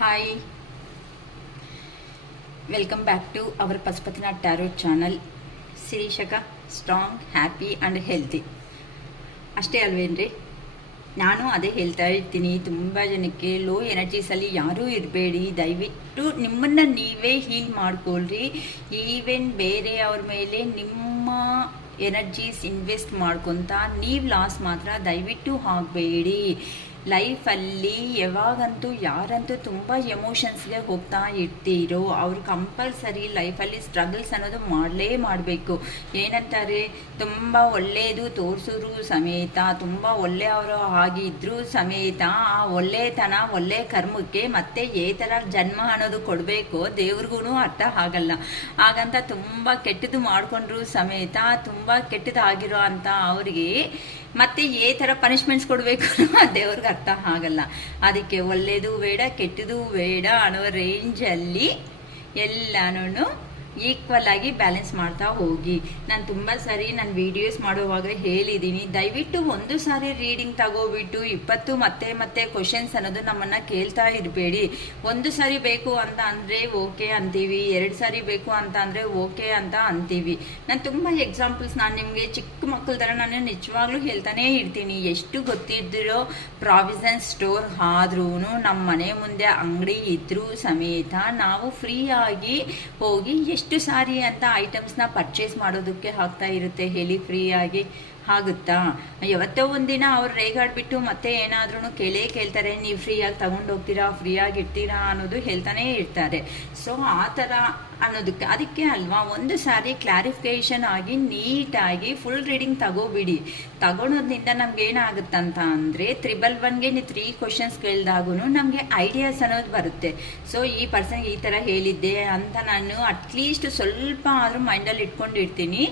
Hi, welcome back to our Pasupathinath Tarot channel. Sirishaka, strong, happy and healthy. ಅಷ್ಟೇ ಅಲ್ವೇನ್ರಿ? ನಾನು ಅದೇ ಹೇಳ್ತಾ ಇರ್ತೀನಿ, ತುಂಬ ಜನಕ್ಕೆ ಲೋ ಎನರ್ಜೀಸಲ್ಲಿ ಯಾರೂ ಇರಬೇಡಿ, ದಯವಿಟ್ಟು ನಿಮ್ಮನ್ನು ನೀವೇ ಹೀಲ್ ಮಾಡ್ಕೊಳ್ರಿ. ಈವನ್ ಬೇರೆಯವ್ರ ಮೇಲೆ ನಿಮ್ಮ ಎನರ್ಜೀಸ್ ಇನ್ವೆಸ್ಟ್ ಮಾಡ್ಕೊತ ನೀವು ಲಾಸ್ ಮಾತ್ರ ದಯವಿಟ್ಟು ಆಗಬೇಡಿ. ಲೈಫಲ್ಲಿ ಯಾವಾಗಂತೂ ಯಾರಂತೂ ತುಂಬ ಎಮೋಷನ್ಸ್ಗೆ ಹೋಗ್ತಾ ಇರ್ತೀರೋ ಅವರು ಕಂಪಲ್ಸರಿ ಲೈಫಲ್ಲಿ ಸ್ಟ್ರಗಲ್ಸ್ ಅನ್ನೋದು ಮಾಡಬೇಕು. ಏನಂತಾರೆ, ತುಂಬ ಒಳ್ಳೆಯದು ತೋರಿಸಿದ್ರು ಸಮೇತ, ತುಂಬ ಒಳ್ಳೆಯವರು ಆಗಿದ್ರೂ ಸಮೇತ ಆ ಒಳ್ಳೆತನ ಒಳ್ಳೆ ಕರ್ಮಕ್ಕೆ ಮತ್ತೆ ಥರ ಜನ್ಮ ಅನ್ನೋದು ಕೊಡಬೇಕು ದೇವ್ರಿಗೂ ಅರ್ಥ ಆಗಲ್ಲ. ಹಾಗಂತ ತುಂಬ ಕೆಟ್ಟದ್ದು ಮಾಡಿಕೊಂಡ್ರು ಸಮೇತ ತುಂಬ ಕೆಟ್ಟದಾಗಿರೋ ಅಂತ ಅವರಿಗೆ ಮತ್ತೆ ಥರ ಪನಿಷ್ಮೆಂಟ್ಸ್ ಕೊಡಬೇಕು ದೇವ್ರಿಗೆ ಅರ್ಥ ಆಗಲ್ಲ. ಅದಕ್ಕೆ ಒಳ್ಳೆಯದು ಬೇಡ ಕೆಟ್ಟದು ಬೇಡ ಅನ್ನೋ ರೇಂಜಲ್ಲಿ ಎಲ್ಲನೂ ಈಕ್ವಲ್ ಆಗಿ ಬ್ಯಾಲೆನ್ಸ್ ಮಾಡ್ತಾ ಹೋಗಿ. ನಾನು ತುಂಬ ಸಾರಿ ನನ್ನ ವೀಡಿಯೋಸ್ ಮಾಡುವಾಗ ಹೇಳಿದ್ದೀನಿ, ದಯವಿಟ್ಟು ಒಂದು ಸಾರಿ ರೀಡಿಂಗ್ ತಗೋಬಿಟ್ಟು 20 ಮತ್ತೆ ಕ್ವಶನ್ಸ್ ಅನ್ನೋದು ನಮ್ಮನ್ನು ಕೇಳ್ತಾ ಇರಬೇಡಿ. ಒಂದು ಸಾರಿ ಬೇಕು ಅಂತ ಅಂದರೆ ಓಕೆ ಅಂತೀವಿ, 2 ಸಾರಿ ಬೇಕು ಅಂತ ಅಂದರೆ ಓಕೆ ಅಂತ ಅಂತೀವಿ. ನಾನು ತುಂಬ ಎಕ್ಸಾಂಪಲ್ಸ್ ನಾನು ನಿಮಗೆ ಚಿಕ್ಕ ಮಕ್ಕಳ ಥರ ನಾನು ನಿಜವಾಗ್ಲೂ ಹೇಳ್ತಾನೆ ಇರ್ತೀನಿ. ಎಷ್ಟು ಗೊತ್ತಿದ್ದಿರೋ ಪ್ರಾವಿಷನ್ ಸ್ಟೋರ್ ಆದ್ರೂ ನಮ್ಮ ಮನೆ ಮುಂದೆ ಅಂಗಡಿ ಇದ್ರೂ ಸಮೇತ ನಾವು ಫ್ರೀಯಾಗಿ ಹೋಗಿ ಎಷ್ಟು ಸಾರಿ ಅಂತ ಐಟಮ್ಸ್ನ ಪರ್ಚೇಸ್ ಮಾಡೋದಕ್ಕೆ ಆಗ್ತಾ ಇರುತ್ತೆ ಹೇಳಿ? ಫ್ರೀಯಾಗಿ ಆಗುತ್ತಾ? ಯಾವತ್ತೋ ಒಂದಿನ ಅವ್ರು ರೇಗಾಡ್ಬಿಟ್ಟು ಮತ್ತೆ ಏನಾದ್ರೂ ಕೇಳ್ತಾರೆ, ನೀವು ಫ್ರೀಯಾಗಿ ತಗೊಂಡು ಹೋಗ್ತೀರಾ, ಫ್ರೀಯಾಗಿ ಇರ್ತೀರಾ ಅನ್ನೋದು ಹೇಳ್ತಾನೆ ಇರ್ತಾರೆ. ಸೊ ಆ ಥರ ಅನ್ನೋದಕ್ಕೆ ಅದಕ್ಕೆ ಅಲ್ವಾ ಒಂದು ಸಾರಿ ಕ್ಲಾರಿಫಿಕೇಷನ್ ಆಗಿ ನೀಟಾಗಿ ಫುಲ್ ರೀಡಿಂಗ್ ತಗೋಬಿಡಿ. ತಗೊಳೋದ್ರಿಂದ ನಮ್ಗೆ ಏನಾಗುತ್ತಂತ ಅಂದರೆ 111ಗೆ ನೀವು 3 ಕ್ವಶನ್ಸ್ ಕೇಳಿದಾಗೂ ನಮಗೆ ಐಡಿಯಾಸ್ ಅನ್ನೋದು ಬರುತ್ತೆ. ಸೊ ಈ ಪರ್ಸನ್ಗೆ ಈ ಥರ ಹೇಳಿದ್ದೆ ಅಂತ ನಾನು ಅಟ್ಲೀಸ್ಟ್ ಸ್ವಲ್ಪ ಆದರೂ ಮೈಂಡಲ್ಲಿ ಇಟ್ಕೊಂಡಿರ್ತೀನಿ.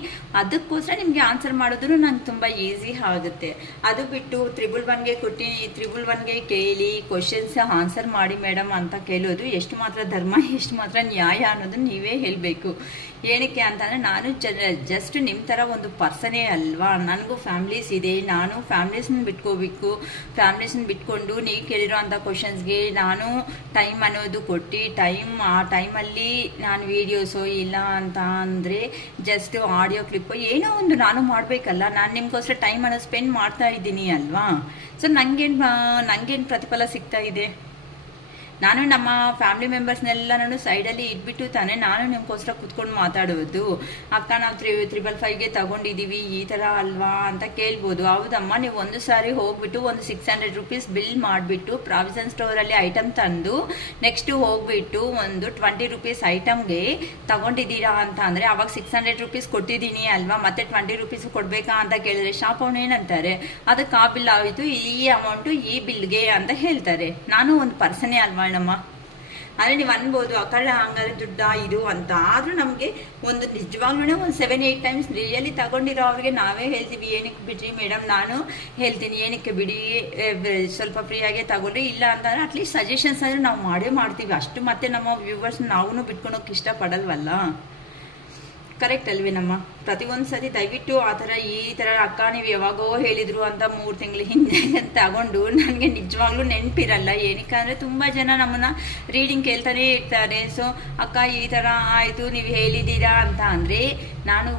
ಅದಕ್ಕೋಸ್ಕರ ನಿಮಗೆ ಆನ್ಸರ್ ಮಾಡೋದು ನಂಗೆ ತುಂಬ ಈಸಿ ಆಗುತ್ತೆ. ಅದು ಬಿಟ್ಟು 111ಗೆ ಕೊಟ್ಟು 111ಗೆ ಕೇಳಿ ಕ್ವಶನ್ಸ್ ಆನ್ಸರ್ ಮಾಡಿ ಮೇಡಮ್ ಅಂತ ಕೇಳೋದು ಎಷ್ಟು ಮಾತ್ರ ಧರ್ಮ, ಎಷ್ಟು ಮಾತ್ರ ನ್ಯಾಯ ಅನ್ನೋದು ನೀವೇ ಹೇಳಬೇಕು. ಏನಕ್ಕೆ ಅಂತಂದರೆ ನಾನು ಜಸ್ಟ್ ನಿಮ್ಮ ಥರ ಒಂದು ಪರ್ಸನೇ ಅಲ್ವಾ, ನನಗೂ ಫ್ಯಾಮ್ಲೀಸ್ ಇದೆ, ನಾನು ಫ್ಯಾಮ್ಲೀಸ್ನ ಬಿಟ್ಕೋಬೇಕು. ಫ್ಯಾಮ್ಲೀಸ್ನ ಬಿಟ್ಕೊಂಡು ನೀವು ಕೇಳಿರೋ ಅಂಥ ಕ್ವಶನ್ಸ್ಗೆ ನಾನು ಟೈಮ್ ಅನ್ನೋದು ಕೊಟ್ಟು ಆ ಟೈಮಲ್ಲಿ ನಾನು ವೀಡಿಯೋಸೋ ಇಲ್ಲ ಅಂತ ಅಂದರೆ ಜಸ್ಟ್ ಆಡಿಯೋ ಕ್ಲಿಪ್ಪು ಏನೋ ಒಂದು ನಾನು ಮಾಡಬೇಕಲ್ಲ. ನಾನು ನಿಮಗೋಸ್ಕರ ಟೈಮ್ ಅನ್ನೋದು ಸ್ಪೆಂಡ್ ಮಾಡ್ತಾ ಇದ್ದೀನಿ ಅಲ್ವಾ. ಸೊ ನನಗೇನು ಪ್ರತಿಫಲ ಸಿಗ್ತಾ ಇದೆ? ನಾನು ನಮ್ಮ ಫ್ಯಾಮಿಲಿ ಮೆಂಬರ್ಸ್ನೆಲ್ಲನೂ ಸೈಡಲ್ಲಿ ಇಟ್ಬಿಟ್ಟು ತಾನೇ ನಾನು ನಿಮ್ಗೋಸ್ಕರ ಕೂತ್ಕೊಂಡು ಮಾತಾಡೋದು. ಅಕ್ಕ ನಾವು 355ಗೆ ತಗೊಂಡಿದ್ದೀವಿ ಈ ಥರ ಅಲ್ವಾ ಅಂತ ಕೇಳ್ಬೋದು. ಹೌದಮ್ಮ, ನೀವು ಒಂದು ಸಾರಿ ಹೋಗ್ಬಿಟ್ಟು ಒಂದು 600 ರೂಪೀಸ್ ಬಿಲ್ ಮಾಡಿಬಿಟ್ಟು ಪ್ರಾವಿಷನ್ ಸ್ಟೋರಲ್ಲಿ ಐಟಮ್ ತಂದು ನೆಕ್ಸ್ಟ್ ಹೋಗ್ಬಿಟ್ಟು ಒಂದು 20 ರೂಪೀಸ್ ಐಟಮ್ಗೆ ತಗೊಂಡಿದ್ದೀರಾ ಅಂತ ಅಂದರೆ ಅವಾಗ 600 ರೂಪೀಸ್ ಕೊಟ್ಟಿದ್ದೀನಿ ಅಲ್ವಾ, ಮತ್ತೆ 20 ರೂಪೀಸ್ ಕೊಡಬೇಕಾ ಅಂತ ಕೇಳಿದ್ರೆ ಶಾಪ್ ಅವನು ಏನಂತಾರೆ, ಅದಕ್ಕೆ ಆ ಬಿಲ್ ಆಯಿತು, ಈ ಅಮೌಂಟು ಈ ಬಿಲ್ಗೆ ಅಂತ ಹೇಳ್ತಾರೆ. ನಾನು ಒಂದು ಪರ್ಸನೇ ಅಲ್ವಾ ನಮ್ಮ. ಆದರೆ ನೀವು ಅನ್ಬೋದು ಅಕ್ಕ ಹಂಗಾದ್ರೆ ದುಡ್ಡ ಇದು ಅಂತ. ಆದರೂ ನಮಗೆ ಒಂದು ನಿಜವಾಗ್ಲೂ ಒಂದು 7-8 ಟೈಮ್ಸ್ ರಿಯಲಿ ತಗೊಂಡಿರೋ ಅವ್ರಿಗೆ ನಾವೇ ಹೇಳ್ತೀವಿ, ಏನಕ್ಕೆ ಬಿಡ್ರಿ ಮೇಡಮ್, ನಾನು ಹೇಳ್ತೀನಿ ಏನಕ್ಕೆ ಬಿಡಿ, ಸ್ವಲ್ಪ ಫ್ರೀಯಾಗೆ ತಗೊಳ್ರಿ, ಇಲ್ಲ ಅಂತಂದರೆ ಅಟ್ಲೀಸ್ಟ್ ಸಜೆಷನ್ಸ್ ಅಂದರೆ ನಾವು ಮಾಡ್ತೀವಿ. ಅಷ್ಟು ಮತ್ತೆ ನಮ್ಮ ವ್ಯೂವರ್ಸ್ ನಾವು ಬಿಟ್ಕೊಳೋಕೆ ಇಷ್ಟಪಡಲ್ವಲ್ಲ. ಕರೆಕ್ಟ್ ಅಲ್ವೇ ನಮ್ಮ? ಪ್ರತಿಯೊಂದು ಸತಿ ದಯವಿಟ್ಟು ಆ ಥರ ಈ ಥರ ಅಕ್ಕ ನೀವು ಯಾವಾಗೋ ಹೇಳಿದರು ಅಂತ 3 ತಿಂಗಳ ಹಿಂದೆ ತಗೊಂಡು ನನಗೆ ನಿಜವಾಗ್ಲೂ ನೆನಪಿರಲ್ಲ. ಏನಕ್ಕೆ ಅಂದರೆ ತುಂಬ ಜನ ನಮ್ಮನ್ನು ರೀಡಿಂಗ್ ಕೇಳ್ತಾನೆ ಇರ್ತಾರೆ. ಸೊ ಅಕ್ಕ ಈ ಥರ ಆಯಿತು ನೀವು ಹೇಳಿದ್ದೀರಾ ಅಂತ ಅಂದರೆ ನಾನು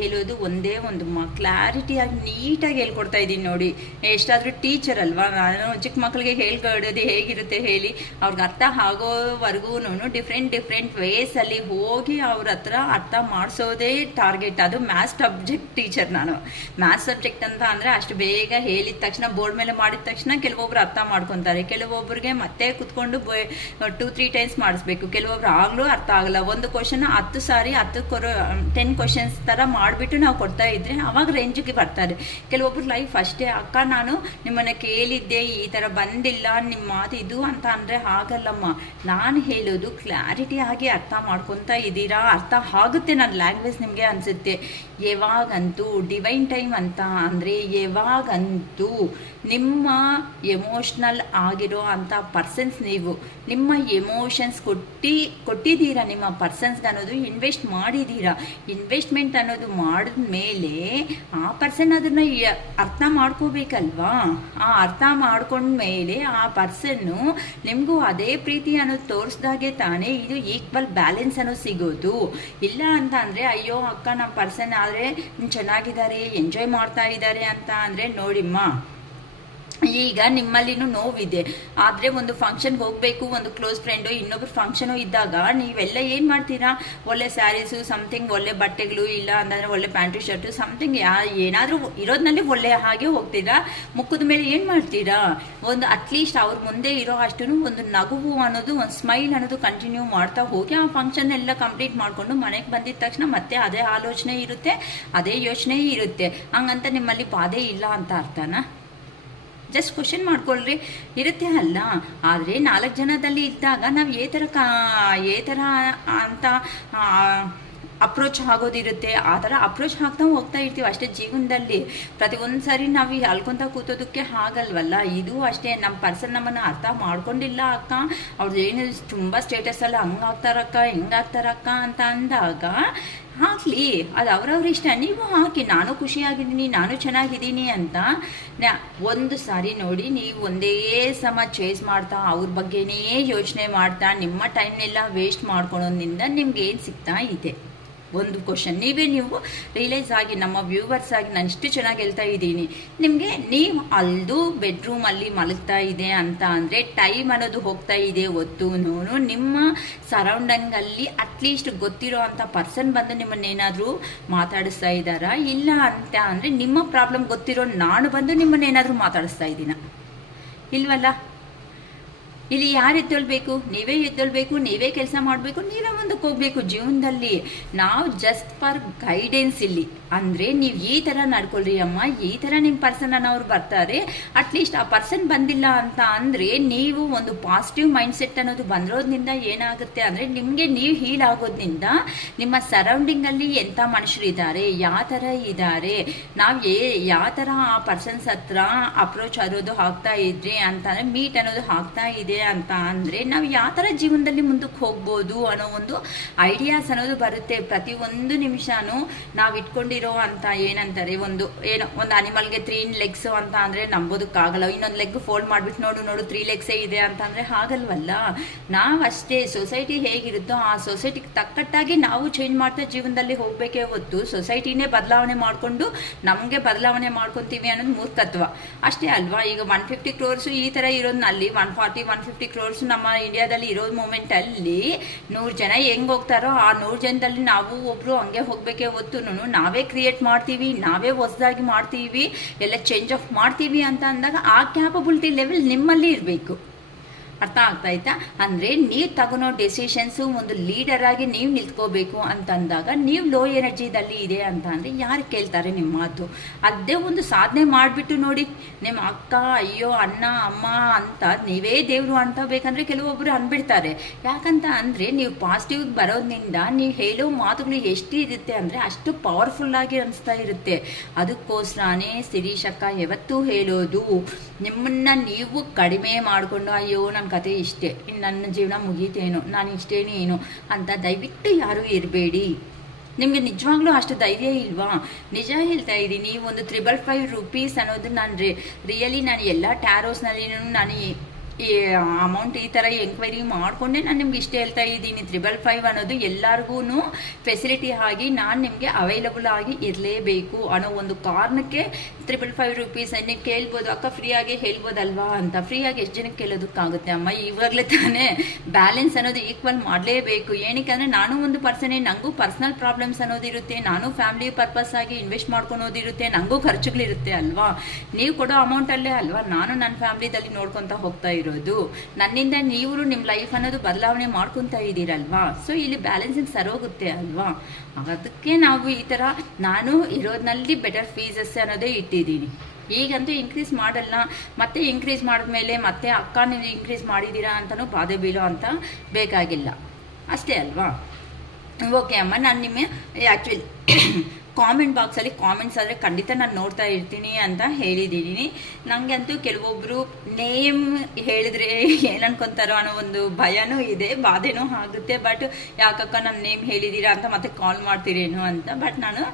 ಹೇಳೋದು ಒಂದೇ ಒಂದು ಕ್ಲಾರಿಟಿಯಾಗಿ ನೀಟಾಗಿ ಹೇಳ್ಕೊಡ್ತಾ ಇದ್ದೀನಿ ನೋಡಿ. ಎಷ್ಟಾದರೂ ಟೀಚರ್ ಅಲ್ವಾ ನಾನು, ಚಿಕ್ಕ ಮಕ್ಕಳಿಗೆ ಹೇಳ್ಕೊಡೋದು ಹೇಗಿರುತ್ತೆ ಹೇಳಿ? ಅವ್ರಿಗೆ ಅರ್ಥ ಆಗೋವರೆಗೂ ಡಿಫ್ರೆಂಟ್ ವೇಸಲ್ಲಿ ಹೋಗಿ ಅವ್ರ ಹತ್ರ ಅರ್ಥ ಮಾಡಿಸೋದೇ ಟಾರ್ಗೆಟ್. ಅದು ಮ್ಯಾಥ್ಸ್ ಸಬ್ಜೆಕ್ಟ್ ಟೀಚರ್ ನಾನು. ಮ್ಯಾಥ್ಸ್ ಸಬ್ಜೆಕ್ಟ್ ಅಂತ ಅಂದರೆ ಅಷ್ಟು ಬೇಗ ಹೇಳಿದ ತಕ್ಷಣ ಬೋರ್ಡ್ ಮೇಲೆ ಮಾಡಿದ ತಕ್ಷಣ ಕೆಲವೊಬ್ರು ಅರ್ಥ ಮಾಡ್ಕೊತಾರೆ, ಕೆಲವೊಬ್ಬರಿಗೆ ಮತ್ತೆ ಕುತ್ಕೊಂಡು 2-3 ಟೈಮ್ಸ್ ಮಾಡಿಸ್ಬೇಕು, ಕೆಲವೊಬ್ರು ಆಗಲೂ ಅರ್ಥ ಆಗಲ್ಲ. ಒಂದು ಕ್ವಶನ್ 10 ಸಾರಿ 10 ಕ್ವಶನ್ಸ್ ಥರ ಮಾಡಿಬಿಟ್ಟು ನಾವು ಕೊಡ್ತಾ ಇದ್ರೆ ಅವಾಗ ರೇಂಜಿಗೆ ಬರ್ತಾರೆ. ಕೆಲವೊಬ್ರು ಲೈಫ್ ಅಷ್ಟೇ, ಅಕ್ಕ ನಾನು ನಿಮ್ಮನ್ನು ಕೇಳಿದ್ದೆ ಈ ಥರ ಬಂದಿಲ್ಲ ನಿಮ್ಮ ಮಾತು ಇದು ಅಂತ ಅಂದರೆ ಆಗಲ್ಲಮ್ಮ. ನಾನು ಹೇಳೋದು ಕ್ಲಾರಿಟಿ ಆಗಿ ಅರ್ಥ ಮಾಡ್ಕೊತಾ ಇದ್ದೀರಾ, ಅರ್ಥ ಆಗುತ್ತೆ ನನ್ನ ಲ್ಯಾಂಗ್ವೇಜ್ ನಿಮಗೆ ಅನಿಸುತ್ತೆ. ಯಾವಾಗಂತೂ ಡಿವೈನ್ ಟೈಮ್ ಅಂತ ಅಂದರೆ ಯಾವಾಗಂತೂ ನಿಮ್ಮ ಎಮೋಷ್ನಲ್ ಆಗಿರೋ ಅಂಥ ಪರ್ಸನ್ಸ್ ನೀವು. ನಿಮ್ಮ ಎಮೋಷನ್ಸ್ ಕೊಟ್ಟಿದ್ದೀರಾ ನಿಮ್ಮ ಪರ್ಸನ್ಸ್ಗೆ ಅನ್ನೋದು, ಇನ್ವೆಸ್ಟ್ ಮಾಡಿದ್ದೀರಾ. ಇನ್ವೆಸ್ಟ್ಮೆಂಟ್ ಅನ್ನೋದು ಮಾಡಿದ ಮೇಲೆ ಆ ಪರ್ಸನ್ ಅದನ್ನು ಅರ್ಥ ಮಾಡ್ಕೋಬೇಕಲ್ವಾ. ಆ ಅರ್ಥ ಮಾಡ್ಕೊಂಡ್ಮೇಲೆ ಆ ಪರ್ಸನ್ನು ನಿಮಗೂ ಅದೇ ಪ್ರೀತಿ ಅನ್ನೋದು ತೋರಿಸ್ದಾಗೆ ತಾನೇ ಇದು ಈಕ್ವಲ್ ಬ್ಯಾಲೆನ್ಸ್ ಅನ್ನೋದು ಸಿಗೋದು. ಇಲ್ಲ ಅಂತ ಅಂದರೆ ಅಯ್ಯೋ ಅಕ್ಕ ನಮ್ಮ ಪರ್ಸನ್ ಆದರೆ ಚೆನ್ನಾಗಿದ್ದಾರೆ, ಎಂಜಾಯ್ ಮಾಡ್ತಾ ಇದ್ದಾರೆ ಅಂತ ಅಂದರೆ ನೋಡಿಮ್ಮ, ಈಗ ನಿಮ್ಮಲ್ಲಿನೂ ನೋವಿದೆ. ಆದರೆ ಒಂದು ಫಂಕ್ಷನ್ಗೆ ಹೋಗಬೇಕು, ಒಂದು ಕ್ಲೋಸ್ ಫ್ರೆಂಡು ಇನ್ನೊಬ್ರು ಫಂಕ್ಷನು ಇದ್ದಾಗ ನೀವೆಲ್ಲ ಏನು ಮಾಡ್ತೀರಾ, ಒಳ್ಳೆ ಸ್ಯಾರೀಸು ಸಮಥಿಂಗ್, ಒಳ್ಳೆ ಬಟ್ಟೆಗಳು, ಇಲ್ಲ ಅಂತಂದರೆ ಒಳ್ಳೆ ಪ್ಯಾಂಟು ಶರ್ಟು ಸಮಥಿಂಗ್ ಏನಾದರೂ ಇರೋದ್ರಲ್ಲಿ ಒಳ್ಳೆ ಹಾಗೆ ಹೋಗ್ತೀರಾ. ಮುಖದ ಮೇಲೆ ಏನು ಮಾಡ್ತೀರಾ, ಒಂದು ಅಟ್ಲೀಸ್ಟ್ ಅವ್ರ ಮುಂದೆ ಇರೋ ಅಷ್ಟು ಒಂದು ನಗುವು ಅನ್ನೋದು, ಒಂದು ಸ್ಮೈಲ್ ಅನ್ನೋದು ಕಂಟಿನ್ಯೂ ಮಾಡ್ತಾ ಹೋಗಿ ಆ ಫಂಕ್ಷನ್ ಎಲ್ಲ ಕಂಪ್ಲೀಟ್ ಮಾಡಿಕೊಂಡು ಮನೆಗೆ ಬಂದಿದ ತಕ್ಷಣ ಮತ್ತೆ ಅದೇ ಆಲೋಚನೆ ಇರುತ್ತೆ, ಅದೇ ಯೋಚನೆ ಇರುತ್ತೆ. ಹಂಗಂತ ನಿಮ್ಮಲ್ಲಿ ಬಾಧೆ ಇಲ್ಲ ಅಂತ ಅರ್ಥನಾ? ಜಸ್ಟ್ ಕ್ವಶನ್ ಮಾಡ್ಕೊಳ್ರಿ, ಇರುತ್ತೆ ಅಲ್ಲ. ಆದರೆ 4 ಜನದಲ್ಲಿ ಇದ್ದಾಗ ನಾವು ಏ ಥರ ಅಂತ ಅಪ್ರೋಚ್ ಆಗೋದಿರುತ್ತೆ. ಆ ಥರ ಅಪ್ರೋಚ್ ಆಗ್ತಾ ಹೋಗ್ತಾ ಇರ್ತೀವಿ ಅಷ್ಟೇ ಜೀವನದಲ್ಲಿ. ಪ್ರತಿಯೊಂದು ಸಾರಿ ನಾವು ಅಲ್ಕೊತ ಕೂತೋದಕ್ಕೆ ಆಗಲ್ವಲ್ಲ. ಇದು ಅಷ್ಟೇ, ನಮ್ಮ ಪರ್ಸನ್ ನಮ್ಮನ್ನು ಅರ್ಥ ಮಾಡ್ಕೊಂಡಿಲ್ಲ ಅಕ್ಕ, ಅವ್ರದ್ದು ಏನು ತುಂಬ ಸ್ಟೇಟಸಲ್ಲಿ ಹಂಗಾಗ್ತಾರಕ್ಕ ಹಿಂಗಾಗ್ತಾರಕ್ಕ ಅಂತ ಅಂದಾಗ ಹಾಕಲಿ, ಅದು ಅವ್ರವ್ರ ಇಷ್ಟ. ನೀವು ಹಾಕಿ, ನಾನು ಖುಷಿಯಾಗಿದ್ದೀನಿ, ನಾನು ಚೆನ್ನಾಗಿದ್ದೀನಿ ಅಂತ ಒಂದು ಸಾರಿ ನೋಡಿ. ನೀವು ಒಂದೇ ಸಮ ಚೇಸ್ ಮಾಡ್ತಾ ಅವ್ರ ಬಗ್ಗೆನೇ ಯೋಚನೆ ಮಾಡ್ತಾ ನಿಮ್ಮ ಟೈಮ್ನೆಲ್ಲ ವೇಸ್ಟ್ ಮಾಡ್ಕೊಳೋದ್ರಿಂದ ನಿಮ್ಗೆ ಏನು ಸಿಗ್ತಾ ಇದೆ? ಒಂದು ಕ್ವಶನ್ ನೀವು ರಿಯಲೈಸ್ ಆಗಿ, ನಮ್ಮ ವ್ಯೂವರ್ಸ್ ಆಗಿ ನಾನು ಇಷ್ಟು ಚೆನ್ನಾಗಿ ಹೇಳ್ತಾ ಇದ್ದೀನಿ ನಿಮಗೆ. ನೀವು ಅಲ್ದು ಬೆಡ್ರೂಮಲ್ಲಿ ಮಲಗ್ತಾ ಇದೆ ಅಂತ ಅಂದರೆ ಟೈಮ್ ಅನ್ನೋದು ಹೋಗ್ತಾ ಇದೆ ಹೊತ್ತು. ನಿಮ್ಮ ಸರೌಂಡಿಂಗಲ್ಲಿ ಅಟ್ಲೀಸ್ಟ್ ಗೊತ್ತಿರೋ ಅಂಥ ಪರ್ಸನ್ ಬಂದು ನಿಮ್ಮನ್ನೇನಾದರೂ ಮಾತಾಡಿಸ್ತಾ ಇದ್ದಾರಾ? ಇಲ್ಲ ಅಂತ ಅಂದರೆ ನಿಮ್ಮ ಪ್ರಾಬ್ಲಮ್ ಗೊತ್ತಿರೋ ನಾನು ಬಂದು ನಿಮ್ಮನ್ನೇನಾದರೂ ಮಾತಾಡಿಸ್ತಾ ಇದ್ದೀನ? ಇಲ್ವಲ್ಲ. ಇಲ್ಲಿ ಯಾರು ಎದ್ದೊಳ್ಬೇಕು? ನೀವೇ ಎದ್ದೊಳ್ಬೇಕು, ನೀವೇ ಕೆಲಸ ಮಾಡಬೇಕು, ನೀವೇ ಮುಂದಕ್ಕೆ ಹೋಗ್ಬೇಕು ಜೀವನದಲ್ಲಿ. ನಾವು ಜಸ್ಟ್ ಫಾರ್ ಗೈಡೆನ್ಸ್ ಇಲ್ಲಿ. ಅಂದರೆ ನೀವು ಈ ಥರ ನಡ್ಕೊಳ್ರಿ ಅಮ್ಮ, ಈ ಥರ ನಿಮ್ಮ ಪರ್ಸನ್ ಅನ್ನೋರು ಬರ್ತಾರೆ. ಅಟ್ಲೀಸ್ಟ್ ಆ ಪರ್ಸನ್ ಬಂದಿಲ್ಲ ಅಂತ ಅಂದರೆ ನೀವು ಒಂದು ಪಾಸಿಟಿವ್ ಮೈಂಡ್ಸೆಟ್ ಅನ್ನೋದು ಬಂದಿರೋದ್ರಿಂದ ಏನಾಗುತ್ತೆ ಅಂದರೆ ನಿಮಗೆ ನೀವು ಹೀಲ್ ಆಗೋದ್ರಿಂದ ನಿಮ್ಮ ಸರೌಂಡಿಂಗಲ್ಲಿ ಎಂಥ ಮನುಷ್ಯರಿದ್ದಾರೆ, ಯಾವ ಥರ ಇದ್ದಾರೆ, ನಾವು ಯಾವ ಥರ ಆ ಪರ್ಸನ್ಸ್ ಹತ್ರ ಅಪ್ರೋಚ್ ಆಗೋದು ಆಗ್ತಾ ಇದ್ರಿ ಅಂತಂದರೆ ಮೀಟ್ ಅನ್ನೋದು ಆಗ್ತಾ ಇದೆ ಅಂತ ಅಂದರೆ ನಾವು ಯಾವ ಥರ ಜೀವನದಲ್ಲಿ ಮುಂದಕ್ಕೆ ಹೋಗ್ಬೋದು ಅನ್ನೋ ಒಂದು ಐಡಿಯಾಸ್ ಅನ್ನೋದು ಬರುತ್ತೆ. ಪ್ರತಿಯೊಂದು ನಿಮಿಷನೂ ನಾವು ಇಟ್ಕೊಂಡಿರೋ ಅಂತ ಏನಂತಾರೆ, ಒಂದು ಅನಿಮಲ್ಗೆ 3 legs ಅಂತ ಅಂದರೆ ನಂಬೋದಕ್ಕಾಗಲ್ಲ. ಇನ್ನೊಂದು ಲೆಗ್ ಫೋಲ್ಡ್ ಮಾಡಿಬಿಟ್ಟು ನೋಡು 3 legs ಇದೆ ಅಂತ ಅಂದರೆ ಆಗಲ್ವಲ್ಲ. ನಾವು ಅಷ್ಟೇ, ಸೊಸೈಟಿ ಹೇಗಿರುತ್ತೋ ಆ ಸೊಸೈಟಿಗೆ ತಕ್ಕಟ್ಟಾಗಿ ನಾವು ಚೇಂಜ್ ಮಾಡ್ತಾ ಜೀವನದಲ್ಲಿ ಹೋಗಬೇಕೇ ಹೊತ್ತು ಸೊಸೈಟಿನೇ ಬದಲಾವಣೆ ಮಾಡಿಕೊಂಡು ನಮಗೆ ಬದಲಾವಣೆ ಮಾಡ್ಕೊತೀವಿ ಅನ್ನೋದು ಮೂರ್ಖತ್ವ ಅಷ್ಟೇ ಅಲ್ವಾ. ಈಗ 150 crores ಈ ಥರ ಇರೋದ್ನಲ್ಲಿ 140-150 crores ನಮ್ಮ ಇಂಡಿಯಾದಲ್ಲಿ ಇರೋ ಮೂಮೆಂಟಲ್ಲಿ 100 ಜನ ಹೆಂಗೆ ಹೋಗ್ತಾರೋ ಆ 100 ಜನದಲ್ಲಿ ನಾವು ಒಬ್ಬರು ಹಂಗೆ ಹೋಗಬೇಕೇ ಹೊತ್ತು ನಾವೇ ಕ್ರಿಯೇಟ್ ಮಾಡ್ತೀವಿ, ನಾವೇ ಹೊಸದಾಗಿ ಮಾಡ್ತೀವಿ, ಎಲ್ಲ ಚೇಂಜ್ ಆಫ್ ಮಾಡ್ತೀವಿ ಅಂತ ಅಂದಾಗ ಆ ಕ್ಯಾಪಬಿಲಿಟಿ ಲೆವೆಲ್ ನಿಮ್ಮಲ್ಲಿ ಇರಬೇಕು. ಅರ್ಥ ಆಗ್ತಾಯ್ತಾ? ಅಂದರೆ ನೀವು ತಗೊಳೋ ಡೆಸಿಷನ್ಸು ಒಂದು ಲೀಡರ್ ಆಗಿ ನೀವು ನಿಲ್ತ್ಕೋಬೇಕು ಅಂತಂದಾಗ ನೀವು ಲೋ ಎನರ್ಜಿದಲ್ಲಿ ಇದೆ ಅಂತ ಅಂದರೆ ಯಾರು ಕೇಳ್ತಾರೆ ನಿಮ್ಮ ಮಾತು? ಅದೇ ಒಂದು ಸಾಧನೆ ಮಾಡಿಬಿಟ್ಟು ನೋಡಿ, ನಿಮ್ಮ ಅಕ್ಕ ಅಯ್ಯೋ ಅಣ್ಣ ಅಮ್ಮ ಅಂತ ನೀವೇ ದೇವರು ಅಂತ ಬೇಕಂದರೆ ಕೆಲವೊಬ್ಬರು ಅಂದ್ಬಿಡ್ತಾರೆ. ಯಾಕಂತ ಅಂದರೆ ನೀವು ಪಾಸಿಟಿವ್ ಬರೋದ್ರಿಂದ ನೀವು ಹೇಳೋ ಮಾತುಗಳು ಎಷ್ಟು ಇರುತ್ತೆ ಅಂದರೆ ಅಷ್ಟು ಪವರ್ಫುಲ್ಲಾಗಿ ಅನಿಸ್ತಾ ಇರುತ್ತೆ. ಅದಕ್ಕೋಸ್ಕರನೇ ಶಿರೀಷ್ ಅಕ್ಕ ಯಾವತ್ತೂ ಹೇಳೋದು, ನಿಮ್ಮನ್ನು ನೀವು ಕಡಿಮೆ ಮಾಡಿಕೊಂಡು ಅಯ್ಯೋ ನನ್ನ ಕತೆ ಇಷ್ಟೇ, ಇನ್ನು ನನ್ನ ಜೀವನ ಮುಗೀತೇನು, ನಾನು ಇಷ್ಟೇನೇನು ಅಂತ ದಯವಿಟ್ಟು ಯಾರೂ ಇರಬೇಡಿ. ನಿಮಗೆ ನಿಜವಾಗ್ಲೂ ಅಷ್ಟು ಧೈರ್ಯ ಇಲ್ವಾ? ನಿಜ ಹೇಳ್ತಾ ಇದ್ದೀನಿ. ಒಂದು 555 rupees ಅನ್ನೋದು ರಿಯಲಿ ನಾನು ಎಲ್ಲ ಟ್ಯಾರೋಸ್ನಲ್ಲಿ ನಾನು ಈ ಅಮೌಂಟ್ ಈ ಥರ ಎಂಕ್ವೈರಿ ಮಾಡಿಕೊಂಡೆ ನಾನು ನಿಮ್ಗೆ ಇಷ್ಟ ಹೇಳ್ತಾ ಇದ್ದೀನಿ. 555 ಅನ್ನೋದು ಎಲ್ಲರಿಗೂ ಫೆಸಿಲಿಟಿ ಆಗಿ ನಾನು ನಿಮಗೆ ಅವೈಲಬಲ್ ಆಗಿ ಇರಲೇಬೇಕು ಅನ್ನೋ ಒಂದು ಕಾರಣಕ್ಕೆ 555 rupees. ನೀವು ಕೇಳ್ಬೋದು ಅಕ್ಕ ಫ್ರೀಯಾಗಿ ಹೇಳ್ಬೋದಲ್ವಾ ಅಂತ. ಫ್ರೀಯಾಗಿ ಎಷ್ಟು ಜನಕ್ಕೆ ಕೇಳೋದಕ್ಕಾಗುತ್ತೆ ಅಮ್ಮ? ಇವಾಗಲೇ ತಾನೇ ಬ್ಯಾಲೆನ್ಸ್ ಅನ್ನೋದು ಈಕ್ವಲ್ ಮಾಡಲೇಬೇಕು. ಏನಕ್ಕೆ ಅಂದರೆ ನಾನು ಒಂದು ಪರ್ಸನೇ, ನನಗೂ ಪರ್ಸ್ನಲ್ ಪ್ರಾಬ್ಲಮ್ಸ್ ಅನ್ನೋದಿರುತ್ತೆ, ನಾನು ಫ್ಯಾಮಿಲಿ ಪರ್ಪಸ್ ಆಗಿ ಇನ್ವೆಸ್ಟ್ ಮಾಡ್ಕೊಳೋದಿರುತ್ತೆ, ನನಗೂ ಖರ್ಚುಗಳಿರುತ್ತೆ ಅಲ್ವಾ. ನೀವು ಕೊಡೋ ಅಮೌಂಟಲ್ಲೇ ಅಲ್ವಾ ನಾನು ನನ್ನ ಫ್ಯಾಮಿಲಿದಲ್ಲಿ ನೋಡ್ಕೊತಾ ಹೋಗ್ತಾ ಇರೋದು. ನನ್ನಿಂದ ನೀವು ನಿಮ್ಮ ಲೈಫ್ ಅನ್ನೋದು ಬದಲಾವಣೆ ಮಾಡ್ಕೊತಾ ಇದ್ದೀರಲ್ವಾ. ಸೊ ಇಲ್ಲಿ ಬ್ಯಾಲೆನ್ಸಿಂಗ್ ಸರೋಗುತ್ತೆ ಅಲ್ವಾ. ಅದಕ್ಕೆ ನಾವು ಈ ಥರ ನಾನು ಇರೋದ್ರಲ್ಲಿ ಬೆಟರ್ ಫೀಸಸ್ ಅನ್ನೋದೇ ಇಟ್ಟಿದ್ದೀನಿ. ಈಗಂತೂ ಇನ್ಕ್ರೀಸ್ ಮಾಡಲ್ಲ, ಮತ್ತೆ ಇನ್ಕ್ರೀಸ್ ಮಾಡಿದ್ಮೇಲೆ ಮತ್ತೆ ಅಕ್ಕ ನೀವು ಇನ್ಕ್ರೀಸ್ ಮಾಡಿದ್ದೀರಾ ಅಂತಲೂ ಬಾಧೆ ಬೀಳೋ ಅಂತ ಬೇಕಾಗಿಲ್ಲ ಅಷ್ಟೇ ಅಲ್ವಾ. ಓಕೆ ಅಮ್ಮ, ನಾನು ನಿಮ್ಮ ಆ್ಯಕ್ಚುಲಿ ಕಾಮೆಂಟ್ ಬಾಕ್ಸಲ್ಲಿ ಕಾಮೆಂಟ್ಸ್ ಆದರೆ ಖಂಡಿತ ನಾನು ನೋಡ್ತಾ ಇರ್ತೀನಿ ಅಂತ ಹೇಳಿದ್ದೀನಿ. ನನಗೆ ಅಂತೂ ಕೆಲವೊಬ್ಬರು ನೇಮ್ ಹೇಳಿದ್ರೆ ಏನು ಅನ್ಕೊತಾರೋ ಅನ್ನೋ ಒಂದು ಭಯನೂ ಇದೆ, ಬಾಧೆನೂ ಆಗುತ್ತೆ. ಬಟ್ ಯಾಕಕ್ಕ ನನ್ನ ನೇಮ್ ಹೇಳಿದ್ದೀರಾ ಅಂತ ಮತ್ತೆ ಕಾಲ್ ಮಾಡ್ತೀರೇನು ಅಂತ. ಬಟ್ ನಾನು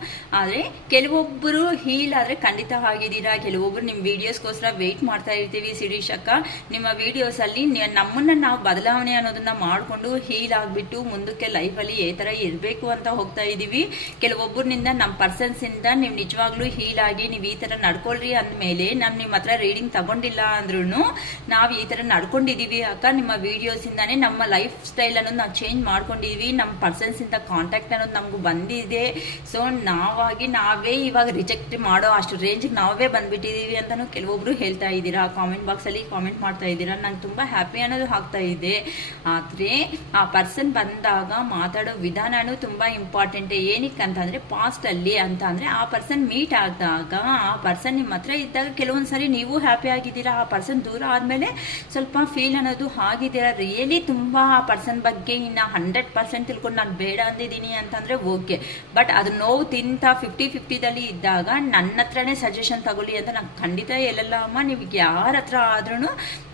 ಆದರೆ ಕೆಲವೊಬ್ಬರು ಹೀಲ್ ಆದರೆ ಖಂಡಿತ ಆಗಿದ್ದೀರಾ, ಕೆಲವೊಬ್ಬರು ನಿಮ್ಮ ವೀಡಿಯೋಸ್ಗೋಸ್ಕರ ವೆಯ್ಟ್ ಮಾಡ್ತಾ ಇರ್ತೀವಿ. ಶಿರೀಷ್ ಅಕ್ಕ, ನಿಮ್ಮ ವೀಡಿಯೋಸಲ್ಲಿ ನಮ್ಮನ್ನು ನಾವು ಬದಲಾವಣೆ ಅನ್ನೋದನ್ನು ಮಾಡಿಕೊಂಡು ಹೀಲ್ ಆಗಿಬಿಟ್ಟು ಮುಂದಕ್ಕೆ ಲೈಫಲ್ಲಿ ಈ ಥರ ಇರಬೇಕು ಅಂತ ಹೋಗ್ತಾ ಇದ್ದೀವಿ. ಕೆಲವೊಬ್ಬರಿಂದ ನಮ್ಮ ಪರ್ಸನ್ಸಿಂದ ನೀವು ನಿಜವಾಗ್ಲೂ ಹೀಲ್ ಆಗಿ ನೀವು ಈ ಥರ ನಡ್ಕೊಳ್ರಿ ಅಂದಮೇಲೆ ನಿಮ್ಮ ಹತ್ರ ರೀಡಿಂಗ್ ತಗೊಂಡಿಲ್ಲ ಅಂದ್ರೂ ನಾವು ಈ ಥರ ನಡ್ಕೊಂಡಿದ್ದೀವಿ ಅಕ್ಕ, ನಿಮ್ಮ ವೀಡಿಯೋಸಿಂದಾನೇ ನಮ್ಮ ಲೈಫ್ ಸ್ಟೈಲ್ ಅನ್ನೋದು ನಾವು ಚೇಂಜ್ ಮಾಡ್ಕೊಂಡಿದ್ದೀವಿ, ನಮ್ಮ ಪರ್ಸನ್ಸಿಂದ ಕಾಂಟ್ಯಾಕ್ಟ್ ಅನ್ನೋದು ನಮಗೂ ಬಂದಿದೆ. ಸೊ ನಾವೇ ಇವಾಗ ರಿಜೆಕ್ಟ್ ಮಾಡೋ ಅಷ್ಟು ರೇಂಜಿಗೆ ನಾವೇ ಬಂದ್ಬಿಟ್ಟಿದ್ದೀವಿ ಅಂತಲೂ ಕೆಲವೊಬ್ರು ಹೇಳ್ತಾ ಇದ್ದೀರಾ. ಕಾಮೆಂಟ್ ಬಾಕ್ಸಲ್ಲಿ ಕಾಮೆಂಟ್ ಮಾಡ್ತಾ ಇದ್ದೀರಾ, ನಂಗೆ ತುಂಬ ಹ್ಯಾಪಿ ಅನ್ನೋದು ಆಗ್ತಾ ಇದೆ. ಆದರೆ ಆ ಪರ್ಸನ್ ಬಂದಾಗ ಮಾತಾಡೋ ವಿಧಾನನೂ ತುಂಬ ಇಂಪಾರ್ಟೆಂಟ್. ಏನಕ್ಕೆ ಅಂತಂದರೆ ಪಾಸ್ಟಲ್ಲಿ ಅಂತ ಅಂದರೆ ಆ ಪರ್ಸನ್ ಮೀಟ್ ಆದಾಗ ಆ ಪರ್ಸನ್ ನಿಮ್ಮ ಹತ್ರ ಇದ್ದಾಗ ಕೆಲವೊಂದು ಸರಿ ನೀವು ಹ್ಯಾಪಿ ಆಗಿದ್ದೀರಾ, ಆ ಪರ್ಸನ್ ದೂರ ಆದಮೇಲೆ ಸ್ವಲ್ಪ ಫೀಲ್ ಅನ್ನೋದು ಆಗಿದ್ದೀರಾ. ರಿಯಲಿ ತುಂಬ ಆ ಪರ್ಸನ್ ಬಗ್ಗೆ ಇನ್ನು 100% ತಿಳ್ಕೊಂಡು ನಾನು ಬೇಡ ಅಂದಿದ್ದೀನಿ ಅಂತಂದರೆ ಓಕೆ. ಬಟ್ ಅದು ನೋವು ತಿಂತ 50-50ದಲ್ಲಿ ಇದ್ದಾಗ ನನ್ನ ಹತ್ರನೇ ಸಜೆಷನ್ ತಗೊಳ್ಳಿ ಅಂತ ನಾನು ಖಂಡಿತ ಹೇಳಲ್ಲ ಅಮ್ಮ. ನಿಮಗೆ ಯಾರ ಹತ್ರ ಆದ್ರೂ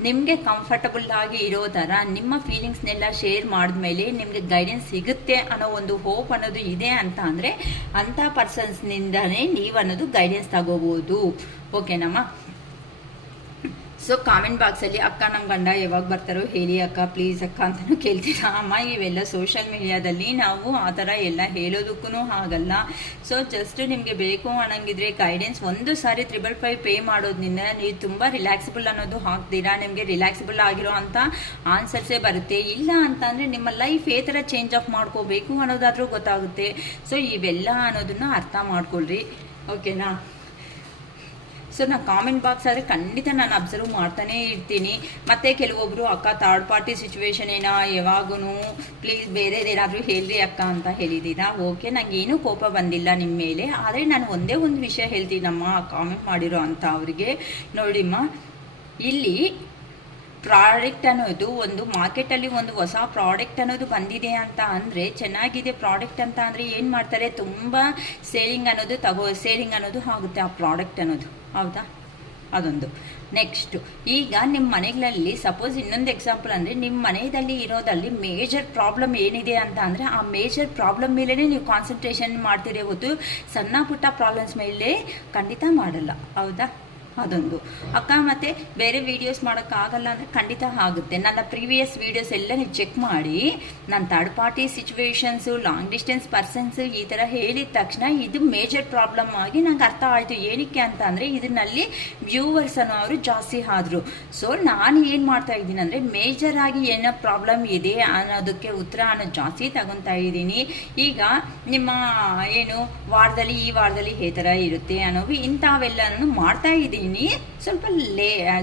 ನಿಮಗೆ ಕಂಫರ್ಟಬಲ್ ಆಗಿ ಇರೋ ಥರ ನಿಮ್ಮ ಫೀಲಿಂಗ್ಸ್ನೆಲ್ಲ ಶೇರ್ ಮಾಡಿದ್ಮೇಲೆ ನಿಮಗೆ ಗೈಡೆನ್ಸ್ ಸಿಗುತ್ತೆ ಅನ್ನೋ ಒಂದು ಹೋಪ್ ಅನ್ನೋದು ಇದೆ ಅಂತ ಅಂದರೆ ಅಂಥ ಪರ್ಸನ್ಸ್ನಿಂದನೇ ನೀವು ಅನ್ನೋದು ಗೈಡೆನ್ಸ್ ತಗೋಬೋದು. ಓಕೆನಮ್ಮ. ಸೊ ಕಾಮೆಂಟ್ ಬಾಕ್ಸಲ್ಲಿ ಅಕ್ಕ ನಮ್ಮ ಗಂಡ ಯಾವಾಗ ಬರ್ತಾರೋ ಹೇಳಿ ಅಕ್ಕ ಪ್ಲೀಸ್ ಅಕ್ಕ ಅಂತಲೂ ಕೇಳ್ತೀರಾ. ಅಮ್ಮ ಇವೆಲ್ಲ ಸೋಷಿಯಲ್ ಮೀಡಿಯಾದಲ್ಲಿ ನಾವು ಆ ಥರ ಎಲ್ಲ ಹೇಳೋದಕ್ಕೂ ಆಗಲ್ಲ. ಸೊ ಜಸ್ಟ್ ನಿಮಗೆ ಬೇಕು ಅನ್ನಂಗಿದ್ರೆ ಗೈಡೆನ್ಸ್ ಒಂದು ಸಾರಿ 555 ಪೇ ಮಾಡೋದ್ರಿಂದ ನೀವು ತುಂಬ ರಿಲ್ಯಾಕ್ಸಿಬಲ್ ಅನ್ನೋದು ಹಾಕ್ತೀರಾ, ನಿಮಗೆ ರಿಲ್ಯಾಕ್ಸಿಬಲ್ ಆಗಿರೋ ಅಂಥ ಆನ್ಸರ್ಸೇ ಬರುತ್ತೆ. ಇಲ್ಲ ಅಂತಂದರೆ ನಿಮ್ಮ ಲೈಫ್ ಯಾವ ಥರ ಚೇಂಜ್ ಆಫ್ ಮಾಡ್ಕೋಬೇಕು ಅನ್ನೋದಾದರೂ ಗೊತ್ತಾಗುತ್ತೆ. ಸೊ ಇವೆಲ್ಲ ಅನ್ನೋದನ್ನು ಅರ್ಥ ಮಾಡ್ಕೊಳ್ರಿ. ಓಕೆನಾ. ಸೊ ನಾನು ಕಾಮೆಂಟ್ ಬಾಕ್ಸ್ ಆದರೆ ಖಂಡಿತ ನಾನು ಅಬ್ಸರ್ವ್ ಮಾಡ್ತಾನೇ ಇರ್ತೀನಿ. ಮತ್ತು ಕೆಲವೊಬ್ಬರು ಅಕ್ಕ ಥರ್ಡ್ ಪಾರ್ಟಿ ಸಿಚುವೇಶನ್ ಏನೋ ಯಾವಾಗೂ ಪ್ಲೀಸ್ ಬೇರೆದೇನಾದರೂ ಹೇಳ್ರಿ ಅಕ್ಕ ಅಂತ ಹೇಳಿದ್ದೀರಾ. ಓಕೆ, ನನಗೇನೂ ಕೋಪ ಬಂದಿಲ್ಲ ನಿಮ್ಮ ಮೇಲೆ. ಆದರೆ ನಾನು ಒಂದೇ ಒಂದು ವಿಷಯ ಹೇಳ್ತೀನಮ್ಮ ಕಾಮೆಂಟ್ ಮಾಡಿರೋ ಅಂತ ಅವರಿಗೆ. ನೋಡಿಮ್ಮ, ಇಲ್ಲಿ ಪ್ರಾಡಕ್ಟ್ ಅನ್ನೋದು ಒಂದು ಮಾರ್ಕೆಟಲ್ಲಿ ಒಂದು ಹೊಸ ಪ್ರಾಡಕ್ಟ್ ಅನ್ನೋದು ಬಂದಿದೆ ಅಂತ ಅಂದರೆ ಚೆನ್ನಾಗಿದೆ ಪ್ರಾಡಕ್ಟ್ ಅಂತ ಅಂದರೆ ಏನು ಮಾಡ್ತಾರೆ, ತುಂಬ ಸೇಲಿಂಗ್ ಅನ್ನೋದು ಆಗುತ್ತೆ ಆ ಪ್ರಾಡಕ್ಟ್ ಅನ್ನೋದು. ಹೌದಾ? ಅದೊಂದು. ನೆಕ್ಸ್ಟು, ಈಗ ನಿಮ್ಮ ಮನೆಗಳಲ್ಲಿ ಸಪೋಸ್ ಇನ್ನೊಂದು ಎಕ್ಸಾಂಪಲ್ ಅಂದರೆ ನಿಮ್ಮ ಮನೆಯಲ್ಲಿ ಇರೋದಲ್ಲಿ ಮೇಜರ್ ಪ್ರಾಬ್ಲಮ್ ಏನಿದೆ ಅಂತ ಅಂದರೆ ಆ ಮೇಜರ್ ಪ್ರಾಬ್ಲಮ್ ಮೇಲೇ ನೀವು ಕಾನ್ಸಂಟ್ರೇಷನ್ ಮಾಡ್ತೀರಿ ಹೊತ್ತು ಸಣ್ಣ ಪುಟ್ಟ ಪ್ರಾಬ್ಲಮ್ಸ್ ಮೇಲೆ ಖಂಡಿತ ಮಾಡಲ್ಲ. ಹೌದಾ? ಅದೊಂದು ಅಕ್ಕ. ಮತ್ತು ಬೇರೆ ವೀಡಿಯೋಸ್ ಮಾಡೋಕ್ಕಾಗಲ್ಲ ಅಂದರೆ ಖಂಡಿತ ಆಗುತ್ತೆ. ನನ್ನ ಪ್ರೀವಿಯಸ್ ವೀಡಿಯೋಸ್ ಎಲ್ಲ ನೀವು ಚೆಕ್ ಮಾಡಿ. ನಾನು third party situations, long distance persons ಈ ಥರ ಹೇಳಿದ ತಕ್ಷಣ ಇದು ಮೇಜರ್ ಪ್ರಾಬ್ಲಮ್ ಆಗಿ ನಂಗೆ ಅರ್ಥ ಆಯಿತು. ಏನಕ್ಕೆ ಅಂತ ಅಂದರೆ ಇದರಲ್ಲಿ ವ್ಯೂವರ್ಸ್ ಅನ್ನೋರು ಜಾಸ್ತಿ ಆದರು. ಸೊ ನಾನು ಏನು ಮಾಡ್ತಾ ಇದ್ದೀನಿ ಅಂದರೆ ಮೇಜರ್ ಆಗಿ ಏನೋ ಪ್ರಾಬ್ಲಮ್ ಇದೆ ಅನ್ನೋದಕ್ಕೆ ಉತ್ತರ ಅನ್ನೋದು ಜಾಸ್ತಿ ತಗೊತಾ ಇದ್ದೀನಿ. ಈಗ ನಿಮ್ಮ ಏನು ವಾರದಲ್ಲಿ ಈ ವಾರದಲ್ಲಿ ಈ ಥರ ಇರುತ್ತೆ ಅನ್ನೋವು ಇಂಥವೆಲ್ಲನೂ ಮಾಡ್ತಾ ಇದ್ದೀನಿ.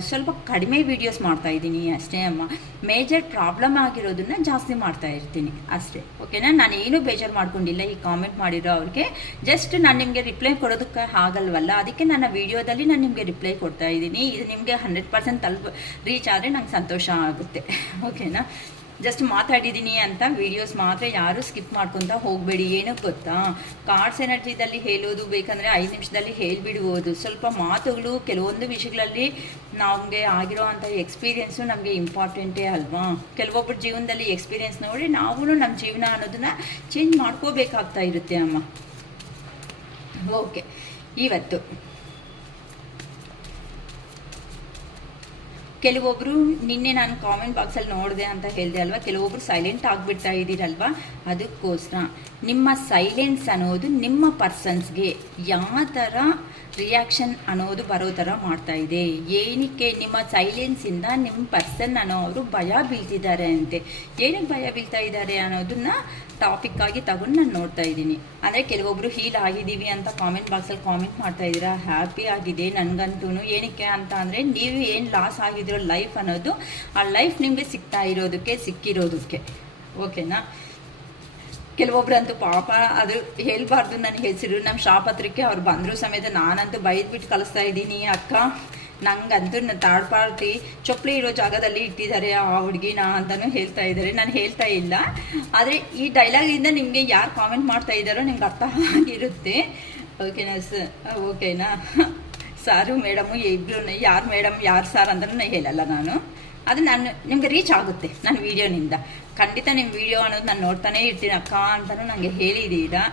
ಸ್ವಲ್ಪ ಕಡಿಮೆ ವಿಡಿಯೋಸ್ ಮಾಡ್ತಾ ಇದ್ದೀನಿ ಅಷ್ಟೇ ಅಮ್ಮ. ಮೇಜರ್ ಪ್ರಾಬ್ಲಮ್ ಆಗಿರೋದನ್ನ ಜಾಸ್ತಿ ಮಾಡ್ತಾ ಇರ್ತೀನಿ ಅಷ್ಟೇ. ಓಕೆನಾ. ನಾನು ಏನೂ ಬೇಜಾರು ಮಾಡ್ಕೊಂಡಿಲ್ಲ ಈ ಕಾಮೆಂಟ್ ಮಾಡಿರೋ ಅವ್ರಿಗೆ. ಜಸ್ಟ್ ನಾನು ನಿಮಗೆ ರಿಪ್ಲೈ ಕೊಡೋದಕ್ಕೆ ಆಗಲ್ವಲ್ಲ, ಅದಕ್ಕೆ ನನ್ನ ವಿಡಿಯೋದಲ್ಲಿ ನಾನು ನಿಮಗೆ ರಿಪ್ಲೈ ಕೊಡ್ತಾ ಇದ್ದೀನಿ. ಇದು ನಿಮಗೆ 100% ರೀಚ್ ಆದರೆ ನಂಗೆ ಸಂತೋಷ ಆಗುತ್ತೆ. ಓಕೆನಾ. ಜಸ್ಟ್ ಮಾತಾಡಿದ್ದೀನಿ ಅಂತ ವಿಡಿಯೋಸ್ ಮಾತ್ರ ಯಾರೂ ಸ್ಕಿಪ್ ಮಾಡ್ಕೊತ ಹೋಗಬೇಡಿ. ಏನಕ್ಕೆ ಗೊತ್ತಾ, ಕಾರ್ಡ್ಸ್ ಎನರ್ಜಿದಲ್ಲಿ ಹೇಳೋದು ಬೇಕಂದರೆ 5 ನಿಮಿಷದಲ್ಲಿ ಹೇಳಿಬಿಡ್ಬೋದು. ಸ್ವಲ್ಪ ಮಾತುಗಳು ಕೆಲವೊಂದು ವಿಷಯಗಳಲ್ಲಿ ನಮಗೆ ಆಗಿರೋ ಅಂಥ ಎಕ್ಸ್ಪೀರಿಯೆನ್ಸು ನಮಗೆ ಇಂಪಾರ್ಟೆಂಟೇ ಅಲ್ವಾ. ಕೆಲವೊಬ್ಬರ ಜೀವನದಲ್ಲಿ ಎಕ್ಸ್ಪೀರಿಯೆನ್ಸ್ ನೋಡಿ ನಾವು ನಮ್ಮ ಜೀವನ ಅನ್ನೋದನ್ನು ಚೇಂಜ್ ಮಾಡ್ಕೋಬೇಕಾಗ್ತಾ ಇರುತ್ತೆ ಅಮ್ಮ. ಓಕೆ, ಇವತ್ತು ಕೆಲವೊಬ್ಬರು ನಿನ್ನೆ ನಾನು ಕಾಮೆಂಟ್ ಬಾಕ್ಸಲ್ಲಿ ನೋಡಿದೆ ಅಂತ ಹೇಳಿದೆ ಅಲ್ವಾ, ಕೆಲವೊಬ್ಬರು ಸೈಲೆಂಟ್ ಆಗಿಬಿಡ್ತಾ ಇದ್ದೀರಲ್ವ. ಅದಕ್ಕೋಸ್ಕರ ನಿಮ್ಮ ಸೈಲೆನ್ಸ್ ಅನ್ನೋದು ನಿಮ್ಮ ಪರ್ಸನ್ಸ್ಗೆ ಯಾವ ಥರ ರಿಯಾಕ್ಷನ್ ಅನ್ನೋದು ಬರೋ ಥರ ಮಾಡ್ತಾ ಇದೆ. ಏನಕ್ಕೆ ನಿಮ್ಮ ಸೈಲೆನ್ಸಿಂದ ನಿಮ್ಮ ಪರ್ಸನ್ ಅನ್ನೋರು ಭಯ ಬೀಳ್ತಿದ್ದಾರೆ ಅಂತೆ. ಏನಕ್ಕೆ ಭಯ ಬೀಳ್ತಾ ಇದ್ದಾರೆ ಅನ್ನೋದನ್ನ ಟಾಪಿಕ್ ಆಗಿ ತಗೊಂಡು ನಾನು ನೋಡ್ತಾ ಇದ್ದೀನಿ. ಅಂದರೆ ಕೆಲವೊಬ್ಬರು ಹೀಲ್ ಆಗಿದ್ದೀವಿ ಅಂತ ಕಾಮೆಂಟ್ ಬಾಕ್ಸಲ್ಲಿ ಕಾಮೆಂಟ್ ಮಾಡ್ತಾ ಇದ್ದೀರಾ. ಹ್ಯಾಪಿ ಆಗಿದೆ ನನಗಂತೂ. ಏನಕ್ಕೆ ಅಂತ ಅಂದರೆ ನೀವು ಏನು ಲಾಸ್ ಆಗಿದಿರೋ ಲೈಫ್ ಅನ್ನೋದು ಆ ಲೈಫ್ ನಿಮಗೆ ಸಿಕ್ಕಿರೋದಕ್ಕೆ. ಓಕೆನಾ. ಕೆಲವೊಬ್ರಂತೂ ಪಾಪ ಅದು ಹೇಳ್ಬಾರ್ದು ನನ್ನ ಹೆಸರು, ನಮ್ಮ ಶಾಪ್ ಹತ್ರಕ್ಕೆ ಅವ್ರು ಬಂದರೂ ಸಮೇತ ನಾನಂತೂ ಬೈದ್ಬಿಟ್ಟು ಕಳಿಸ್ತಾ ಇದ್ದೀನಿ. ಅಕ್ಕ ನಂಗಂತೂ ಥರ್ಡ್ ಪಾರ್ಟಿ ಚೊಪ್ಪಲಿ ಇರೋ ಜಾಗದಲ್ಲಿ ಇಟ್ಟಿದ್ದಾರೆ ಆ ಹುಡುಗಿನ ಅಂತಲೂ ಹೇಳ್ತಾ ಇದ್ದಾರೆ. ನಾನು ಹೇಳ್ತಾ ಇಲ್ಲ, ಆದರೆ ಈ ಡೈಲಾಗಿಂದ ನಿಮಗೆ ಯಾರು ಕಾಮೆಂಟ್ ಮಾಡ್ತಾ ಇದ್ದಾರೋ ನಿಮ್ಗೆ ಅರ್ಥ ಆಗಿರುತ್ತೆ. ಓಕೆನಾ ಸರ್? ಓಕೆನಾ ಸಾರು ಮೇಡಮು ಇಬ್ಬರು ಯಾರು ಮೇಡಮ್ ಯಾರು ಸಾರ್ ಅಂದ್ರೂ ಹೇಳಲ್ಲ ನಾನು. ಅದು ನಾನು ನಿಮಗೆ ರೀಚ್ ಆಗುತ್ತೆ ನನ್ನ ವೀಡಿಯೋನಿಂದ. ಖಂಡಿತ ನಿಮ್ಮ ವೀಡಿಯೋ ಅನ್ನೋದು ನಾನು ನೋಡ್ತಾನೇ ಇರ್ತೀನಿ ಅಕ್ಕ ಅಂತಲೂ ನನಗೆ ಹೇಳಿದ್ದೀರಾ.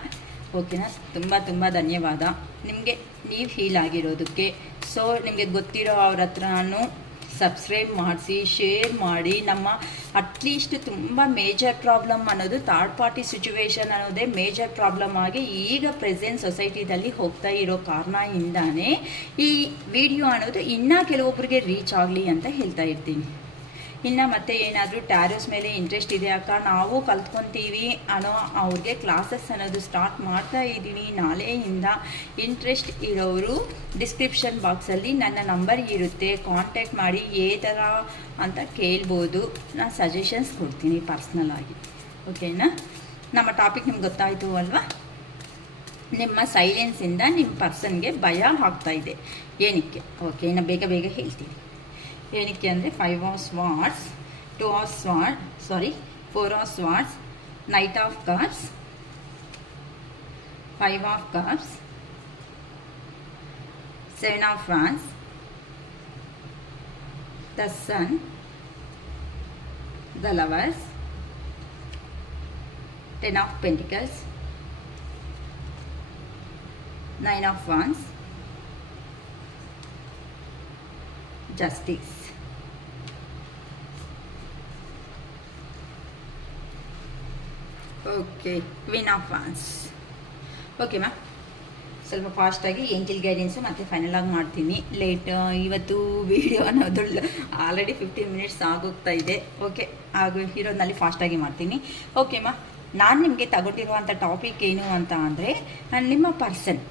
ಓಕೆನಾ? ತುಂಬ ತುಂಬ ಧನ್ಯವಾದ ನಿಮಗೆ, ನೀವು ಹೀಲ್ ಆಗಿರೋದಕ್ಕೆ. ಸೊ ನಿಮಗೆ ಗೊತ್ತಿರೋ ಅವ್ರ ಹತ್ರ ನಾನು ಸಬ್ಸ್ಕ್ರೈಬ್ ಮಾಡಿಸಿ, ಶೇರ್ ಮಾಡಿ. ನಮ್ಮ ಅಟ್ಲೀಸ್ಟ್ ತುಂಬ ಮೇಜರ್ ಪ್ರಾಬ್ಲಮ್ ಅನ್ನೋದು ಥರ್ಡ್ ಪಾರ್ಟಿ ಸಿಚುವೇಶನ್ ಅನ್ನೋದೇ ಮೇಜರ್ ಪ್ರಾಬ್ಲಮ್ ಆಗಿ ಈಗ ಪ್ರೆಸೆಂಟ್ ಸೊಸೈಟಿದಲ್ಲಿ ಹೋಗ್ತಾ ಇರೋ ಕಾರಣದಿಂದಾನೇ ಈ ವಿಡಿಯೋ ಅನ್ನೋದು ಇನ್ನೂ ಕೆಲವೊಬ್ಬರಿಗೆ ರೀಚ್ ಆಗಲಿ ಅಂತ ಹೇಳ್ತಾ ಇರ್ತೀನಿ. ಇನ್ನು ಮತ್ತೆ ಏನಾದರೂ ಟ್ಯಾರೋಸ್ ಮೇಲೆ ಇಂಟ್ರೆಸ್ಟ್ ಇದೆ ಅಕ್ಕ, ನಾವು ಕಲ್ತ್ಕೊತೀವಿ ಅನ್ನೋ ಅವ್ರಿಗೆ ಕ್ಲಾಸಸ್ ಅನ್ನೋದು ಸ್ಟಾರ್ಟ್ ಮಾಡ್ತಾ ಇದ್ದೀನಿ ನಾಳೆಯಿಂದ. ಇಂಟ್ರೆಸ್ಟ್ ಇರೋರು ಡಿಸ್ಕ್ರಿಪ್ಷನ್ ಬಾಕ್ಸಲ್ಲಿ ನನ್ನ ನಂಬರ್ ಇರುತ್ತೆ, ಕಾಂಟ್ಯಾಕ್ಟ್ ಮಾಡಿ ಏ ಥರ ಅಂತ ಕೇಳ್ಬೋದು. ನಾನು ಸಜೆಷನ್ಸ್ ಕೊಡ್ತೀನಿ ಪರ್ಸ್ನಲ್ ಆಗಿ. ಓಕೆನಾ? ನಮ್ಮ ಟಾಪಿಕ್ ನಿಮ್ಗೆ ಗೊತ್ತಾಯಿತು ಅಲ್ವಾ? ನಿಮ್ಮ ಸೈಲೆನ್ಸಿಂದ ನಿಮ್ಮ ಪರ್ಸನ್ಗೆ ಭಯ ಆಗ್ತಾಯಿದೆ ಏನಕ್ಕೆ? ಓಕೆ, ಇನ್ನು ಬೇಗ ಬೇಗ ಹೇಳ್ತೀನಿ. ಏನಕ್ಕೆ ಅಂದರೆ 5 of Swords, 2 of Swords, 4 of Swords, Knight of Cups, 5 of Cups, 7 of Wands, the Sun, the Lovers, 10 of Pentacles, 9 of Wands, Justice. Okay, queen of ವಾನ್ಸ್. Okay ma'am, ಸ್ವಲ್ಪ ಫಾಸ್ಟಾಗಿ ಏಂಜಲ್ ಗೈಡೆನ್ಸು ಮತ್ತು ಫೈನಲ್ ಆಗಿ ಮಾಡ್ತೀನಿ. ಲೇಟ್ ಇವತ್ತು video ಅನ್ನೋದು already 15 minutes ಆಗೋಗ್ತಾ ಇದೆ. Okay, ಇರೋದ್ರಲ್ಲಿ ಫಾಸ್ಟಾಗಿ ಮಾಡ್ತೀನಿ. ಓಕೆ ಮ್ಯಾಮ್, ನಾನು ನಿಮಗೆ ತಗೊಂಡಿರುವಂಥ ಟಾಪಿಕ್ ಏನು ಅಂತ ಅಂದರೆ ನಿಮ್ಮ ಪರ್ಸನ್.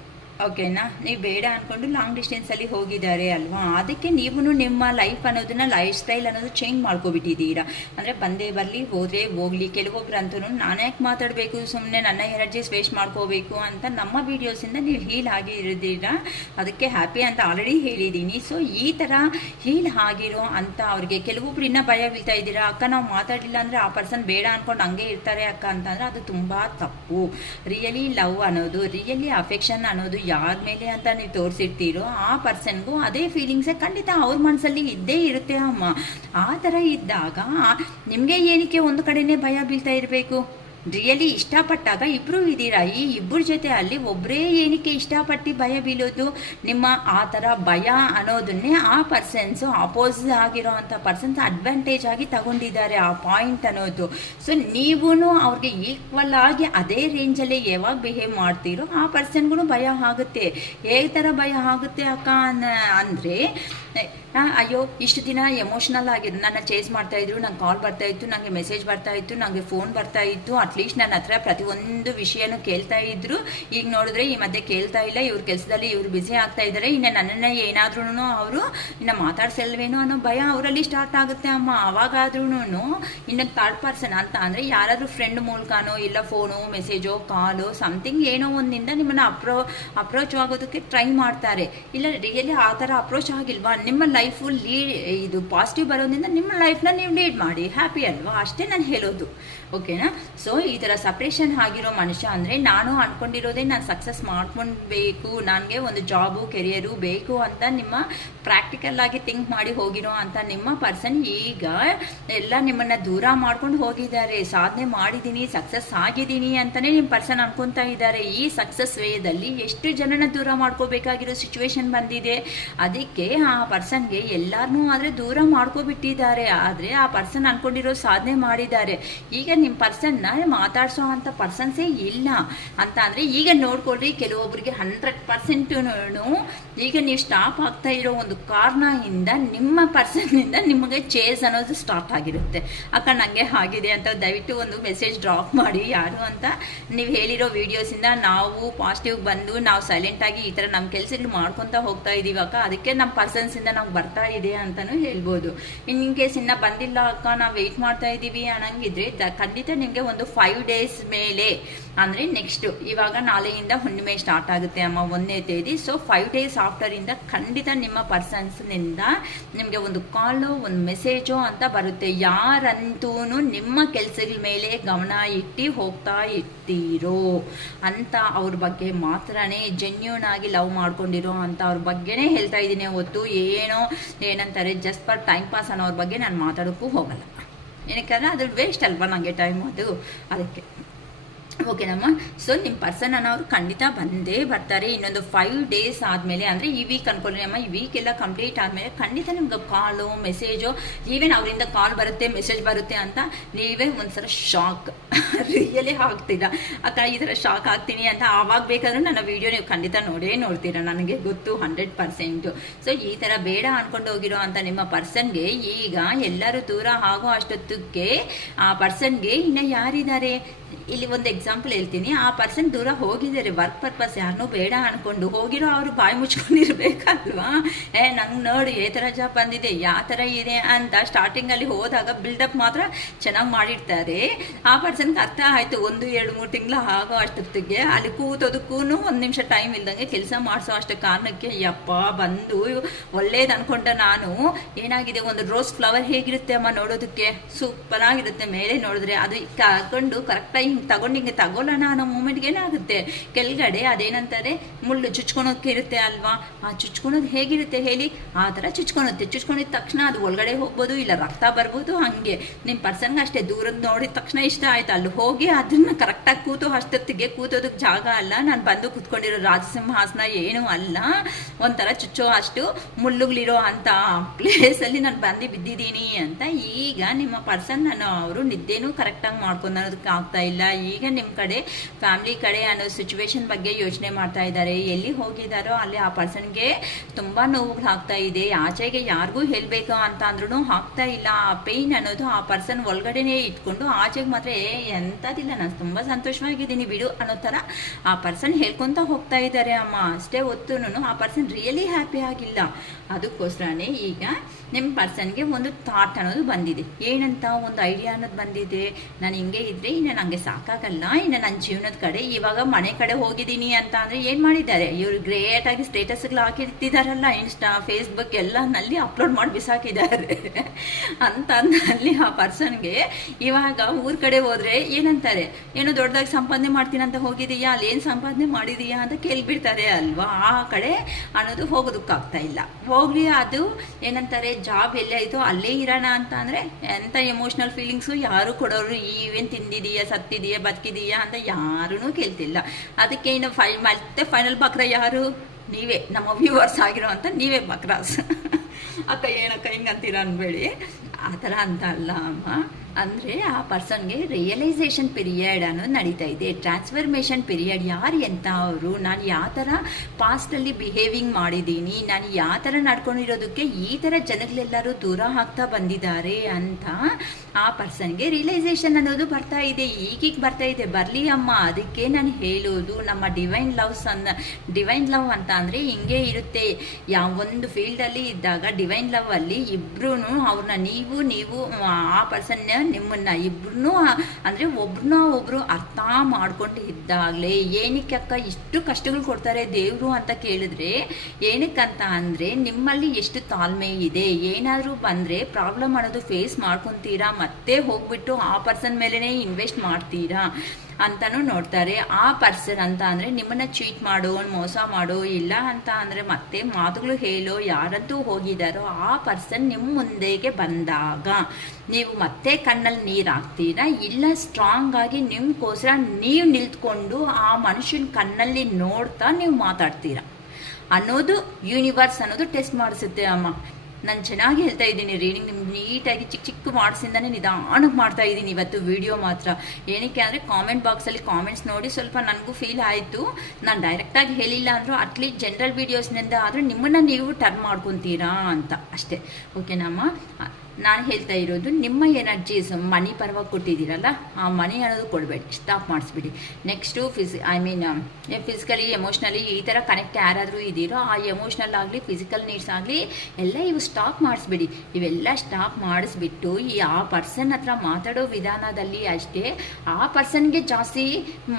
ಓಕೆನಾ? ನೀವು ಬೇಡ ಅಂದ್ಕೊಂಡು ಲಾಂಗ್ ಡಿಸ್ಟೆನ್ಸಲ್ಲಿ ಹೋಗಿದ್ದಾರೆ ಅಲ್ವಾ, ಅದಕ್ಕೆ ನೀವು ನಿಮ್ಮ ಲೈಫ್ ಅನ್ನೋದನ್ನ ಲೈಫ್ ಸ್ಟೈಲ್ ಅನ್ನೋದು ಚೇಂಜ್ ಮಾಡ್ಕೊಬಿಟ್ಟಿದ್ದೀರಾ. ಅಂದರೆ ಬಂದೇ ಬರಲಿ ಹೋದರೆ ಹೋಗಲಿ. ಕೆಲವೊಬ್ರು ಅಂತೂ ನಾನು ಯಾಕೆ ಮಾತಾಡಬೇಕು, ಸುಮ್ಮನೆ ನನ್ನ ಎನರ್ಜೀಸ್ ವೇಸ್ಟ್ ಮಾಡ್ಕೋಬೇಕು ಅಂತ ನಮ್ಮ ವೀಡಿಯೋಸಿಂದ ನೀವು ಹೀಲ್ ಆಗಿರಿದ್ದೀರಾ. ಅದಕ್ಕೆ ಹ್ಯಾಪಿ ಅಂತ ಆಲ್ರೆಡಿ ಹೇಳಿದ್ದೀನಿ. ಸೊ ಈ ಥರ ಹೀಲ್ ಆಗಿರೋ ಅಂತ ಅವ್ರಿಗೆ ಕೆಲವೊಬ್ರು ಇನ್ನೂ ಭಯ ಬೀಳ್ತಾ ಇದ್ದೀರಾ. ಅಕ್ಕ ನಾವು ಮಾತಾಡಲಿಲ್ಲ ಅಂದರೆ ಆ ಪರ್ಸನ್ ಬೇಡ ಅಂದ್ಕೊಂಡು ಹಂಗೆ ಇರ್ತಾರೆ ಅಕ್ಕ ಅಂತಂದರೆ ಅದು ತುಂಬ ತಪ್ಪು. ರಿಯಲಿ ಲವ್ ಅನ್ನೋದು, ರಿಯಲಿ ಅಫೆಕ್ಷನ್ ಅನ್ನೋದು ಯಾರ ಮೇಲೆ ಅಂತ ನೀವು ತೋರಿಸಿರ್ತೀರೋ ಆ ಪರ್ಸನ್ಗೂ ಅದೇ ಫೀಲಿಂಗ್ಸೇ ಖಂಡಿತ ಅವ್ರ ಮನಸ್ಸಲ್ಲಿ ಇದ್ದೇ ಇರುತ್ತೆ ಅಮ್ಮ. ಆ ಥರ ಇದ್ದಾಗ ನಿಮಗೆ ಏನಕ್ಕೆ ಒಂದು ಕಡೆನೇ ಭಯ ಬೀಳ್ತಾ ಇರಬೇಕು? ರಿಯಲಿ ಇಷ್ಟಪಟ್ಟಾಗ ಇಬ್ಬರು ಇದ್ದೀರಾ, ಈ ಇಬ್ಬರ ಜೊತೆ ಅಲ್ಲಿ ಒಬ್ಬರೇ ಏನಕ್ಕೆ ಇಷ್ಟಪಟ್ಟು ಭಯ ಬೀಳೋದು? ನಿಮ್ಮ ಆ ಥರ ಭಯ ಅನ್ನೋದನ್ನೇ ಆ ಪರ್ಸನ್ಸು ಅಪೋಸಿಟ್ ಆಗಿರೋ ಅಂಥ ಪರ್ಸನ್ಸ್ ಅಡ್ವಾಂಟೇಜ್ ಆಗಿ ತಗೊಂಡಿದ್ದಾರೆ ಆ ಪಾಯಿಂಟ್ ಅನ್ನೋದು. ಸೊ ನೀವೂ ಅವ್ರಿಗೆ ಈಕ್ವಲ್ ಆಗಿ ಅದೇ ರೇಂಜಲ್ಲಿ ಯಾವಾಗ ಬಿಹೇವ್ ಮಾಡ್ತೀರೋ ಆ ಪರ್ಸನ್ಗೂ ಭಯ ಆಗುತ್ತೆ. ಹೇಗೆ ಥರ ಭಯ ಆಗುತ್ತೆ ಅಕ್ಕ ಅಂದರೆ, ಅಯ್ಯೋ ಇಷ್ಟು ದಿನ ಎಮೋಷ್ನಲ್ ಆಗಿದ್ದು ನನ್ನ ಚೇಸ್ ಮಾಡ್ತಾಯಿದ್ರು, ನಂಗೆ ಕಾಲ್ ಬರ್ತಾಯಿತ್ತು, ನನಗೆ ಮೆಸೇಜ್ ಬರ್ತಾಯಿತ್ತು, ನನಗೆ ಫೋನ್ ಬರ್ತಾಯಿತ್ತು, ಅಟ್ಲೀಸ್ಟ್ ನನ್ನ ಹತ್ರ ಪ್ರತಿಯೊಂದು ವಿಷಯನೂ ಕೇಳ್ತಾ ಇದ್ರು. ಈಗ ನೋಡಿದ್ರೆ ಈ ಮಧ್ಯೆ ಕೇಳ್ತಾ ಇಲ್ಲ, ಇವ್ರ ಕೆಲಸದಲ್ಲಿ ಇವ್ರು ಬ್ಯುಸಿ ಆಗ್ತಾ ಇದ್ದಾರೆ. ಇನ್ನು ನನ್ನನ್ನು ಏನಾದ್ರೂ ಅವರು ಇನ್ನು ಮಾತಾಡ್ಸಲ್ವೇನೋ ಅನ್ನೋ ಭಯ ಅವರಲ್ಲಿ ಸ್ಟಾರ್ಟ್ ಆಗುತ್ತೆ ಅಮ್ಮ. ಅವಾಗಾದ್ರೂ ಇನ್ನೊಂದು ಥರ್ಡ್ ಪರ್ಸನ್ ಅಂತ ಅಂದರೆ ಯಾರಾದರೂ ಫ್ರೆಂಡ್ ಮೂಲಕನೋ ಇಲ್ಲ ಫೋನು ಮೆಸೇಜೋ ಕಾಲು ಸಮಥಿಂಗ್ ಏನೋ ಒಂದಿಂದ ನಿಮ್ಮನ್ನು ಅಪ್ರೋಚ್ ಆಗೋದಕ್ಕೆ ಟ್ರೈ ಮಾಡ್ತಾರೆ. ಇಲ್ಲ ರಿಯಲಿ ಆ ಥರ ಅಪ್ರೋಚ್ ಆಗಿಲ್ವಾ? ನಿಮ್ಮ ಲೈಫು ಇದು ಪಾಸಿಟಿವ್ ಬರೋದ್ರಿಂದ ನಿಮ್ಮ ಲೈಫ್ನ ನೀವು ಲೀಡ್ ಮಾಡಿ, ಹ್ಯಾಪಿ ಅಲ್ವಾ? ಅಷ್ಟೇ ನಾನು ಹೇಳೋದು. ಓಕೆನಾ? ಸೊ ಈ ಥರ ಸಪ್ರೇಷನ್ ಆಗಿರೋ ಮನುಷ್ಯ ಅಂದರೆ ನಾನು ಅಂದ್ಕೊಂಡಿರೋದೇ ನಾನು ಸಕ್ಸಸ್ ಮಾಡ್ಕೊಳ್ಬೇಕು, ನನಗೆ ಒಂದು ಜಾಬು ಕೆರಿಯರು ಬೇಕು ಅಂತ ನಿಮ್ಮ ಪ್ರಾಕ್ಟಿಕಲ್ ಆಗಿ ಥಿಂಕ್ ಮಾಡಿ ಹೋಗಿರೋ ಅಂತ ನಿಮ್ಮ ಪರ್ಸನ್ ಈಗ ಎಲ್ಲ ನಿಮ್ಮನ್ನು ದೂರ ಮಾಡ್ಕೊಂಡು ಹೋಗಿದ್ದಾರೆ. ಸಾಧನೆ ಮಾಡಿದ್ದೀನಿ, ಸಕ್ಸಸ್ ಆಗಿದ್ದೀನಿ ಅಂತಲೇ ನಿಮ್ಮ ಪರ್ಸನ್ ಅನ್ಕೊತಾ ಇದ್ದಾರೆ. ಈ ಸಕ್ಸಸ್ ವೇದಲ್ಲಿ ಎಷ್ಟು ಜನನ ದೂರ ಮಾಡ್ಕೋಬೇಕಾಗಿರೋ ಸಿಚುವೇಶನ್ ಬಂದಿದೆ. ಅದಕ್ಕೆ ಆ ಪರ್ಸನ್ಗೆ ಎಲ್ಲರನ್ನೂ ಆದರೆ ದೂರ ಮಾಡ್ಕೊಬಿಟ್ಟಿದ್ದಾರೆ. ಆದರೆ ಆ ಪರ್ಸನ್ ಅನ್ಕೊಂಡಿರೋ ಸಾಧನೆ ಮಾಡಿದ್ದಾರೆ. ಈಗ ನಿಮ್ಮ ಪರ್ಸನ್ನ ಮಾತಾಡ್ಸೋ ಅಂಥ ಪರ್ಸನ್ಸೇ ಇಲ್ಲ ಅಂತ ಅಂದರೆ ಈಗ ನೋಡ್ಕೊಳ್ರಿ, ಕೆಲವೊಬ್ಬರಿಗೆ 100% ಈಗ ನೀವು ಸ್ಟಾಪ್ ಆಗ್ತಾ ಇರೋ ಒಂದು ಕಾರಣದಿಂದ ನಿಮ್ಮ ಪರ್ಸನ್ನಿಂದ ನಿಮಗೆ ಚೇಸ್ ಅನ್ನೋದು ಸ್ಟಾರ್ಟ್ ಆಗಿರುತ್ತೆ. ಅಕ್ಕ ನನಗೆ ಆಗಿದೆ ಅಂತ ದಯವಿಟ್ಟು ಒಂದು ಮೆಸೇಜ್ ಡ್ರಾಪ್ ಮಾಡಿ. ಯಾರು ಅಂತ ನೀವು ಹೇಳಿರೋ ವೀಡಿಯೋಸಿಂದ ನಾವು ಪಾಸಿಟಿವ್ ಬಂದು ನಾವು ಸೈಲೆಂಟಾಗಿ ಈ ಥರ ನಮ್ಮ ಕೆಲಸಗಳು ಮಾಡ್ಕೊತಾ ಹೋಗ್ತಾ ಇದ್ದೀವಿ ಅಕ್ಕ, ಅದಕ್ಕೆ ನಮ್ಮ ಪರ್ಸನ್ಸಿಂದ ನಾವು ಬರ್ತಾ ಇದೆ ಅಂತಲೂ ಹೇಳ್ಬೋದು. ಇನ್ ಕೇಸ್ ಇನ್ನೂ ಬಂದಿಲ್ಲ ಅಕ್ಕ ನಾವು ವೆಯ್ಟ್ ಮಾಡ್ತಾ ಇದ್ದೀವಿ ಅನ್ನಂಗಿದ್ರೆ ಖಂಡಿತ ನಿಮಗೆ ಒಂದು 5 ಡೇಸ್ ಮೇಲೆ ಅಂದರೆ ನೆಕ್ಸ್ಟ್ ಇವಾಗ ನಾಳೆಯಿಂದ ಹುಣ್ಣಿಮೆ ಸ್ಟಾರ್ಟ್ ಆಗುತ್ತೆ ಅಮ್ಮ 1ನೇ ತೇದಿ. ಸೊ 5 ಡೇಸ್ ಆಫ್ಟರಿಂದ ಖಂಡಿತ ನಿಮ್ಮ ಪರ್ಸನ್ಸ್ನಿಂದ ನಿಮಗೆ ಒಂದು ಕಾಲು ಒಂದು ಮೆಸೇಜು ಅಂತ ಬರುತ್ತೆ. ಯಾರಂತೂ ನಿಮ್ಮ ಕೆಲಸಗಳ ಮೇಲೆ ಗಮನ ಇಟ್ಟು ಹೋಗ್ತಾ ಇರ್ತೀರೋ ಅಂತ ಅವ್ರ ಬಗ್ಗೆ ಮಾತ್ರನೇ ಜೆನ್ಯೂನ್ ಆಗಿ ಲವ್ ಮಾಡ್ಕೊಂಡಿರೋ ಅಂತ ಅವ್ರ ಬಗ್ಗೆನೇ ಹೇಳ್ತಾ ಇದ್ದೀನಿ ಹೊತ್ತು ಏನಂತಾರೆ ಜಸ್ಟ್ ಫಾರ್ ಟೈಮ್ ಪಾಸ್ ಅನ್ನೋರ ಬಗ್ಗೆ ನಾನು ಮಾತಾಡೋಕ್ಕೂ ಹೋಗಲ್ಲ. ಏನಕ್ಕೆ ಅದು ವೇಸ್ಟ್ ಅಲ್ವಾ ನನಗೆ ಟೈಮ್ ಅದು, ಅದಕ್ಕೆ ಓಕೆನಮ್ಮ. ಸೊ ನಿಮ್ಮ ಪರ್ಸನ್ ಅನ್ನೋರು ಖಂಡಿತ ಬಂದೇ ಬರ್ತಾರೆ. ಇನ್ನೊಂದು 5 ಡೇಸ್ ಆದಮೇಲೆ ಅಂದರೆ ಈ ವೀಕ್ ಅನ್ಕೊಳ್ಳಿ ಅಮ್ಮ, ಈ ವೀಕ್ ಎಲ್ಲ ಕಂಪ್ಲೀಟ್ ಆದಮೇಲೆ ಖಂಡಿತ ನಿಮ್ಗೆ ಕಾಲು ಮೆಸೇಜು ಈವನ್ ಅವರಿಂದ ಕಾಲ್ ಬರುತ್ತೆ ಮೆಸೇಜ್ ಬರುತ್ತೆ ಅಂತ ನೀವೇ ಒಂದ್ಸಲ ಶಾಕ್ ರಿಯಲಿ ಆಗ್ತೀರಾ. ಅಕ್ಕ ಈ ಥರ ಶಾಕ್ ಆಗ್ತೀನಿ ಅಂತ ಆವಾಗ ಬೇಕಾದ್ರೂ ನನ್ನ ವೀಡಿಯೋ ನೀವು ಖಂಡಿತ ನೋಡ್ತೀರಾ, ನನಗೆ ಗೊತ್ತು 100%. ಸೊ ಈ ಥರ ಬೇಡ ಅನ್ಕೊಂಡು ಹೋಗಿರೋ ಅಂತ ನಿಮ್ಮ ಪರ್ಸನ್ಗೆ ಈಗ ಎಲ್ಲರೂ ದೂರ ಆಗೋ ಅಷ್ಟೊತ್ತಕ್ಕೆ ಆ ಪರ್ಸನ್ಗೆ ಇನ್ನು ಯಾರಿದ್ದಾರೆ ಇಲ್ಲಿ ಒಂದು ಎಕ್ಸಾಂಪಲ್ ಹೇಳ್ತೀನಿ. ಆ ಪರ್ಸನ್ ದೂರ ಹೋಗಿದ್ದಾರೆ ವರ್ಕ್ ಪರ್ಪಸ್, ಯಾರನ್ನೂ ಬೇಡ ಅನ್ಕೊಂಡು ಹೋಗಿರೋ ಅವರು ಬಾಯಿ ಮುಚ್ಕೊಂಡಿರ್ಬೇಕಲ್ವಾ. ನಂಗೆ ನೋಡಿ ಈ ಥರ ಜಾಬ್ ಬಂದಿದೆ ಯಾವ ಥರ ಇದೆ ಅಂತ ಸ್ಟಾರ್ಟಿಂಗಲ್ಲಿ ಹೋದಾಗ ಬಿಲ್ಡಪ್ ಮಾತ್ರ ಚೆನ್ನಾಗಿ ಮಾಡಿರ್ತಾರೆ. ಆ ಪರ್ಸನ್ಗೆ ಅರ್ಥ ಆಯಿತು 1-2-3 ತಿಂಗಳು ಆಗೋ ಅಷ್ಟೊತ್ತಿಗೆ ಅಲ್ಲಿ ಕೂತೋದಕ್ಕೂ 1 ನಿಮಿಷ ಟೈಮ್ ಇಲ್ದಂಗೆ ಕೆಲಸ ಮಾಡಿಸೋ ಅಷ್ಟು ಕಾರಣಕ್ಕೆ ಯಪ್ಪ ಬಂದು ಒಳ್ಳೇದು ಅನ್ಕೊಂಡ ನಾನು ಏನಾಗಿದೆ ಒಂದು ರೋಸ್ ಫ್ಲವರ್ ಹೇಗಿರುತ್ತೆ ಅಮ್ಮ ನೋಡೋದಕ್ಕೆ ಸೂಪರ್ ಆಗಿರುತ್ತೆ, ಮೇಲೆ ನೋಡಿದ್ರೆ ಅದು ತಗೊಂಡು ಕರೆಕ್ಟಾಗಿ ಹಿಂಗೆ ತಗೊಂಡು ಹಿಂಗೆ ತಗೊಳ್ಳೋಣ ಅನ್ನೋ ಮೂಮೆಂಟ್ಗೆ ಏನಾಗುತ್ತೆ ಕೆಳಗಡೆ ಅದೇನಂತಾರೆ ಮುಳ್ಳು ಚುಚ್ಕೊಳೋಕೆ ಇರುತ್ತೆ ಅಲ್ವಾ. ಆ ಚುಚ್ಕೊಳೋದು ಹೇಗಿರುತ್ತೆ ಹೇಳಿ, ಆ ಥರ ಚುಚ್ಕೊಂಡಿದ ತಕ್ಷಣ ಅದು ಒಳಗಡೆ ಹೋಗ್ಬೋದು, ಇಲ್ಲ ರಕ್ತ ಬರ್ಬೋದು. ಹಾಗೆ ನಿಮ್ಮ ಪರ್ಸನ್ಗೆ ಅಷ್ಟೇ ದೂರದ ನೋಡಿದ ತಕ್ಷಣ ಇಷ್ಟ ಆಯ್ತು, ಅಲ್ಲಿ ಹೋಗಿ ಅದನ್ನ ಕರೆಕ್ಟಾಗಿ ಅಷ್ಟೊತ್ತಿಗೆ ಕೂತೋದಕ್ಕೆ ಜಾಗ ಅಲ್ಲ, ನಾನು ಬಂದು ಕೂತ್ಕೊಂಡಿರೋ ರಾಜಸಿಂಹಾಸನ ಏನೂ ಅಲ್ಲ, ಒಂಥರ ಚುಚ್ಚೋ ಅಷ್ಟು ಮುಳ್ಳುಗಳಿರೋ ಅಂತ ಪ್ಲೇಸಲ್ಲಿ ನಾನು ಬಂದು ಬಿದ್ದಿದ್ದೀನಿ ಅಂತ. ಈಗ ನಿಮ್ಮ ಪರ್ಸನ್ ಅವರು ನಿದ್ದೆನೂ ಕರೆಕ್ಟಾಗಿ ಮಾಡ್ಕೊಳ್ಳೋದಕ್ಕೆ ಆಗ್ತಾ ಇಲ್ಲ. ಈಗ ನಿಮ್ಮ ಕಡೆ ಫ್ಯಾಮಿಲಿ ಕಡೆ ಅನ್ನೋ ಸಿಚುವೇಶನ್ ಬಗ್ಗೆ ಯೋಚನೆ ಮಾಡ್ತಾ ಇದ್ದಾರೆ. ಎಲ್ಲಿ ಹೋಗಿದ್ದಾರೋ ಅಲ್ಲಿ ಆ ಪರ್ಸನ್ಗೆ ತುಂಬ ನೋವುಗಳಾಗ್ತಾ ಇದೆ. ಆಚೆಗೆ ಯಾರಿಗೂ ಹೇಳಬೇಕು ಅಂತ ಅಂದ್ರೂ ಆಗ್ತಾ ಇಲ್ಲ. ಆ ಪೇಯ್ನ್ ಅನ್ನೋದು ಆ ಪರ್ಸನ್ ಒಳಗಡೆನೇ ಇಟ್ಕೊಂಡು ಆಚೆಗೆ ಮಾತ್ರ ಎಂಥದಿಲ್ಲ ನಾನು ತುಂಬ ಸಂತೋಷವಾಗಿದ್ದೀನಿ ಬಿಡು ಅನ್ನೋ ಥರ ಆ ಪರ್ಸನ್ ಹೇಳ್ಕೊತ ಹೋಗ್ತಾ ಇದ್ದಾರೆ ಅಮ್ಮ. ಅಷ್ಟೇ ಹೊತ್ತುನು ಆ ಪರ್ಸನ್ ರಿಯಲಿ ಹ್ಯಾಪಿ ಆಗಿಲ್ಲ. ಅದಕ್ಕೋಸ್ಕರನೇ ಈಗ ನಿಮ್ಮ ಪರ್ಸನ್ಗೆ ಒಂದು ಥಾಟ್ ಅನ್ನೋದು ಬಂದಿದೆ. ಏನಂತ ಒಂದು ಐಡಿಯಾ ಅನ್ನೋದು ಬಂದಿದೆ, ನಾನು ಹಿಂಗೆ ಇದ್ದರೆ ಇನ್ನು ನನಗೆ ಸಾಕಾಗಲ್ಲ, ಇನ್ನು ನನ್ನ ಜೀವನದ ಕಡೆ ಇವಾಗ ಮನೆ ಕಡೆ ಹೋಗಿದ್ದೀನಿ ಅಂತ ಅಂದರೆ ಏನು ಮಾಡಿದ್ದಾರೆ ಇವರು ಗ್ರೇಟಾಗಿ ಸ್ಟೇಟಸ್ಗಳು ಹಾಕಿರ್ತಿದ್ದಾರಲ್ಲ, ಇನ್ಸ್ಟಾ ಫೇಸ್ಬುಕ್ ಎಲ್ಲನಲ್ಲಿ ಅಪ್ಲೋಡ್ ಮಾಡಿ ಬಿಸಾಕಿದ್ದಾರೆ ಅಲ್ಲಿ ಆ ಪರ್ಸನ್ಗೆ ಇವಾಗ ಊರ ಕಡೆ ಹೋದರೆ ಏನಂತಾರೆ, ಏನೋ ದೊಡ್ಡದಾಗಿ ಸಂಪಾದನೆ ಮಾಡ್ತೀನಿ ಅಂತ ಹೋಗಿದೀಯಾ, ಅಲ್ಲಿ ಏನು ಸಂಪಾದನೆ ಮಾಡಿದೀಯಾ ಅಂತ ಕೇಳಿಬಿಡ್ತಾರೆ ಅಲ್ವಾ. ಆ ಕಡೆ ಅನ್ನೋದು ಹೋಗೋದಕ್ಕಾಗ್ತಾ ಇಲ್ಲ. ಹೋಗ್ಲಿ ಅದು ಏನಂತಾರೆ ಜಾಬ್ ಎಲ್ಲೇ ಆಯಿತು ಅಲ್ಲೇ ಇರೋಣ ಅಂತ ಅಂದರೆ ಎಂಥ ಎಮೋಷ್ನಲ್ ಫೀಲಿಂಗ್ಸು ಯಾರು ಕೊಡೋರು, ಈವೇನು ತಿಂದಿದೀಯಾ ಸತ್ತಿದೀಯಾ ಬದುಕಿದೀಯಾ ಅಂತ ಯಾರೂ ಕೇಳ್ತಿಲ್ಲ. ಅದಕ್ಕೆ ಇನ್ನು ಮತ್ತೆ ಫೈನಲ್ ಬಕ್ರ ಯಾರು, ನೀವೇ ನಮ್ಮ ವ್ಯೂವರ್ಸ್ ಆಗಿರೋ ಅಂತ ನೀವೇ ಬಕ್ರಾಸ್ ಅಕ್ಕ ಏನಕ್ಕ ಹಿಂಗಂತೀರ ಅನ್ಬೇಡಿ, ಆ ಥರ ಅಂತ ಅಲ್ಲ ಅಮ್ಮ. ಅಂದರೆ ಆ ಪರ್ಸನ್ಗೆ ರಿಯಲೈಸೇಷನ್ ಪೀರಿಯಡ್ ಅನ್ನೋದು ನಡೀತಾ ಇದೆ, ಟ್ರಾನ್ಸ್ಫರ್ಮೇಷನ್ ಪೀರಿಯಡ್. ಯಾರು ಎಂತ ಅವರು, ನಾನು ಯಾವ ಥರ ಪಾಸ್ಟಲ್ಲಿ ಬಿಹೇವಿಂಗ್ ಮಾಡಿದ್ದೀನಿ, ನಾನು ಯಾವ ಥರ ನಡ್ಕೊಂಡಿರೋದಕ್ಕೆ ಈ ಥರ ಜನಗಳೆಲ್ಲರೂ ದೂರ ಆಗ್ತಾ ಬಂದಿದ್ದಾರೆ ಅಂತ ಆ ಪರ್ಸನ್ಗೆ ರಿಯಲೈಸೇಷನ್ ಅನ್ನೋದು ಬರ್ತಾ ಇದೆ. ಈಗೀಗ ಬರ್ತಾ ಇದೆ, ಬರಲಿ ಅಮ್ಮ. ಅದಕ್ಕೆ ನಾನು ಹೇಳೋದು ನಮ್ಮ ಡಿವೈನ್ ಲವ್ ಅಂತ ಅಂದರೆ ಹಿಂಗೆ ಇರುತ್ತೆ. ಒಂದು ಫೀಲ್ಡಲ್ಲಿ ಇದ್ದಾಗ ಡಿವೈನ್ ಲವ್ ಅಲ್ಲಿ ಇಬ್ರು ಅವ್ರನ್ನ ನೀವು ಆ ಪರ್ಸನ್ ನಿಮ್ಮನ್ನ ಇಬ್ರು ಅಂದರೆ ಒಬ್ರು ಅರ್ಥ ಮಾಡ್ಕೊಂಡು ಇದ್ದಾಗಲೇ ಏನಕ್ಕೆ ಅಕ್ಕ ಇಷ್ಟು ಕಷ್ಟಗಳು ಕೊಡ್ತಾರೆ ದೇವರು ಅಂತ ಕೇಳಿದ್ರೆ ಏನಕ್ಕಂತ ಅಂದರೆ ನಿಮ್ಮಲ್ಲಿ ಎಷ್ಟು ತಾಳ್ಮೆ ಇದೆ. ಏನಾದರೂ ಬಂದರೆ ಪ್ರಾಬ್ಲಮ್ ಅನ್ನೋದು ಫೇಸ್ ಮಾಡ್ಕೊತೀರಾ, ಮತ್ತೆ ಹೋಗ್ಬಿಟ್ಟು ಆ ಪರ್ಸನ್ ಮೇಲೇ ಇನ್ವೆಸ್ಟ್ ಮಾಡ್ತೀರಾ ಅಂತಲೂ ನೋಡ್ತಾರೆ. ಆ ಪರ್ಸನ್ ಅಂತ ಅಂದರೆ ನಿಮ್ಮನ್ನು ಚೀಟ್ ಮಾಡೋ ಮೋಸ ಮಾಡೋ ಇಲ್ಲ ಅಂತ ಅಂದರೆ ಮತ್ತೆ ಮಾತುಗಳು ಹೇಳೋ ಯಾರಂತೂ ಹೋಗಿದ್ದಾರೋ ಆ ಪರ್ಸನ್ ನಿಮ್ಮ ಮುಂದೆಗೆ ಬಂದಾಗ ನೀವು ಮತ್ತೆ ಕಣ್ಣಲ್ಲಿ ನೀರು ಹಾಕ್ತೀರಾ, ಇಲ್ಲ ಸ್ಟ್ರಾಂಗ್ ಆಗಿ ನಿಮ್ಗೋಸ್ಕರ ನೀವು ನಿಲ್ತ್ಕೊಂಡು ಆ ಮನುಷ್ಯನ ಕಣ್ಣಲ್ಲಿ ನೋಡ್ತಾ ನೀವು ಮಾತಾಡ್ತೀರಾ ಅನ್ನೋದು ಯೂನಿವರ್ಸ್ ಅನ್ನೋದು ಟೆಸ್ಟ್ ಮಾಡಿಸುತ್ತೆ ಅಮ್ಮ. ನಾನು ಚೆನ್ನಾಗಿ ಹೇಳ್ತಾ ಇದ್ದೀನಿ, ರೀಡಿಂಗ್ ನಿಮ್ಗೆ ನೀಟಾಗಿ ಚಿಕ್ಕ ಮಾಡಿಸಿಂದಾನೆ ನಿಧಾನಕ್ಕೆ ಮಾಡ್ತಾ ಇದ್ದೀನಿ ಇವತ್ತು ವಿಡಿಯೋ ಮಾತ್ರ. ಏನಕ್ಕೆ ಅಂದರೆ ಕಾಮೆಂಟ್ ಬಾಕ್ಸಲ್ಲಿ ಕಾಮೆಂಟ್ಸ್ ನೋಡಿ ಸ್ವಲ್ಪ ನನಗೂ ಫೀಲ್ ಆಯಿತು. ನಾನು ಡೈರೆಕ್ಟಾಗಿ ಹೇಳಿಲ್ಲ ಅಂದರೂ ಅಟ್ಲೀಸ್ಟ್ ಜನರಲ್ ವೀಡಿಯೋಸ್ನಿಂದ ಆದರೂ ನಿಮ್ಮನ್ನು ನೀವು ಟರ್ನ್ ಮಾಡ್ಕೊತೀರಾ ಅಂತ ಅಷ್ಟೇ. ಓಕೆನಮ್ಮ. ನಾನು ಹೇಳ್ತಾ ಇರೋದು ನಿಮ್ಮ ಎನರ್ಜೀಸ್ ಮನಿ ಪರವಾಗಿ ಕೊಟ್ಟಿದ್ದೀರಲ್ಲ, ಆ ಮನಿ ಅನ್ನೋದು ಕೊಡಬೇಡಿ, ಸ್ಟಾಪ್ ಮಾಡಿಸ್ಬಿಡಿ. ನೆಕ್ಸ್ಟು ಫಿಸಿಕಲಿ ಎಮೋಷ್ನಲಿ ಈ ಥರ ಕನೆಕ್ಟ್ ಯಾರಾದರೂ ಇದ್ದೀರೋ ಆ ಎಮೋಷ್ನಲ್ ಆಗಲಿ ಫಿಸಿಕಲ್ ನೀಡ್ಸ್ ಆಗಲಿ ಎಲ್ಲ ಇವು ಸ್ಟಾಪ್ ಮಾಡಿಸ್ಬಿಡಿ. ಇವೆಲ್ಲ ಸ್ಟಾಪ್ ಮಾಡಿಸ್ಬಿಟ್ಟು ಆ ಪರ್ಸನ್ ಹತ್ರ ಮಾತಾಡೋ ವಿಧಾನದಲ್ಲಿ ಅಷ್ಟೇ ಆ ಪರ್ಸನ್ಗೆ ಜಾಸ್ತಿ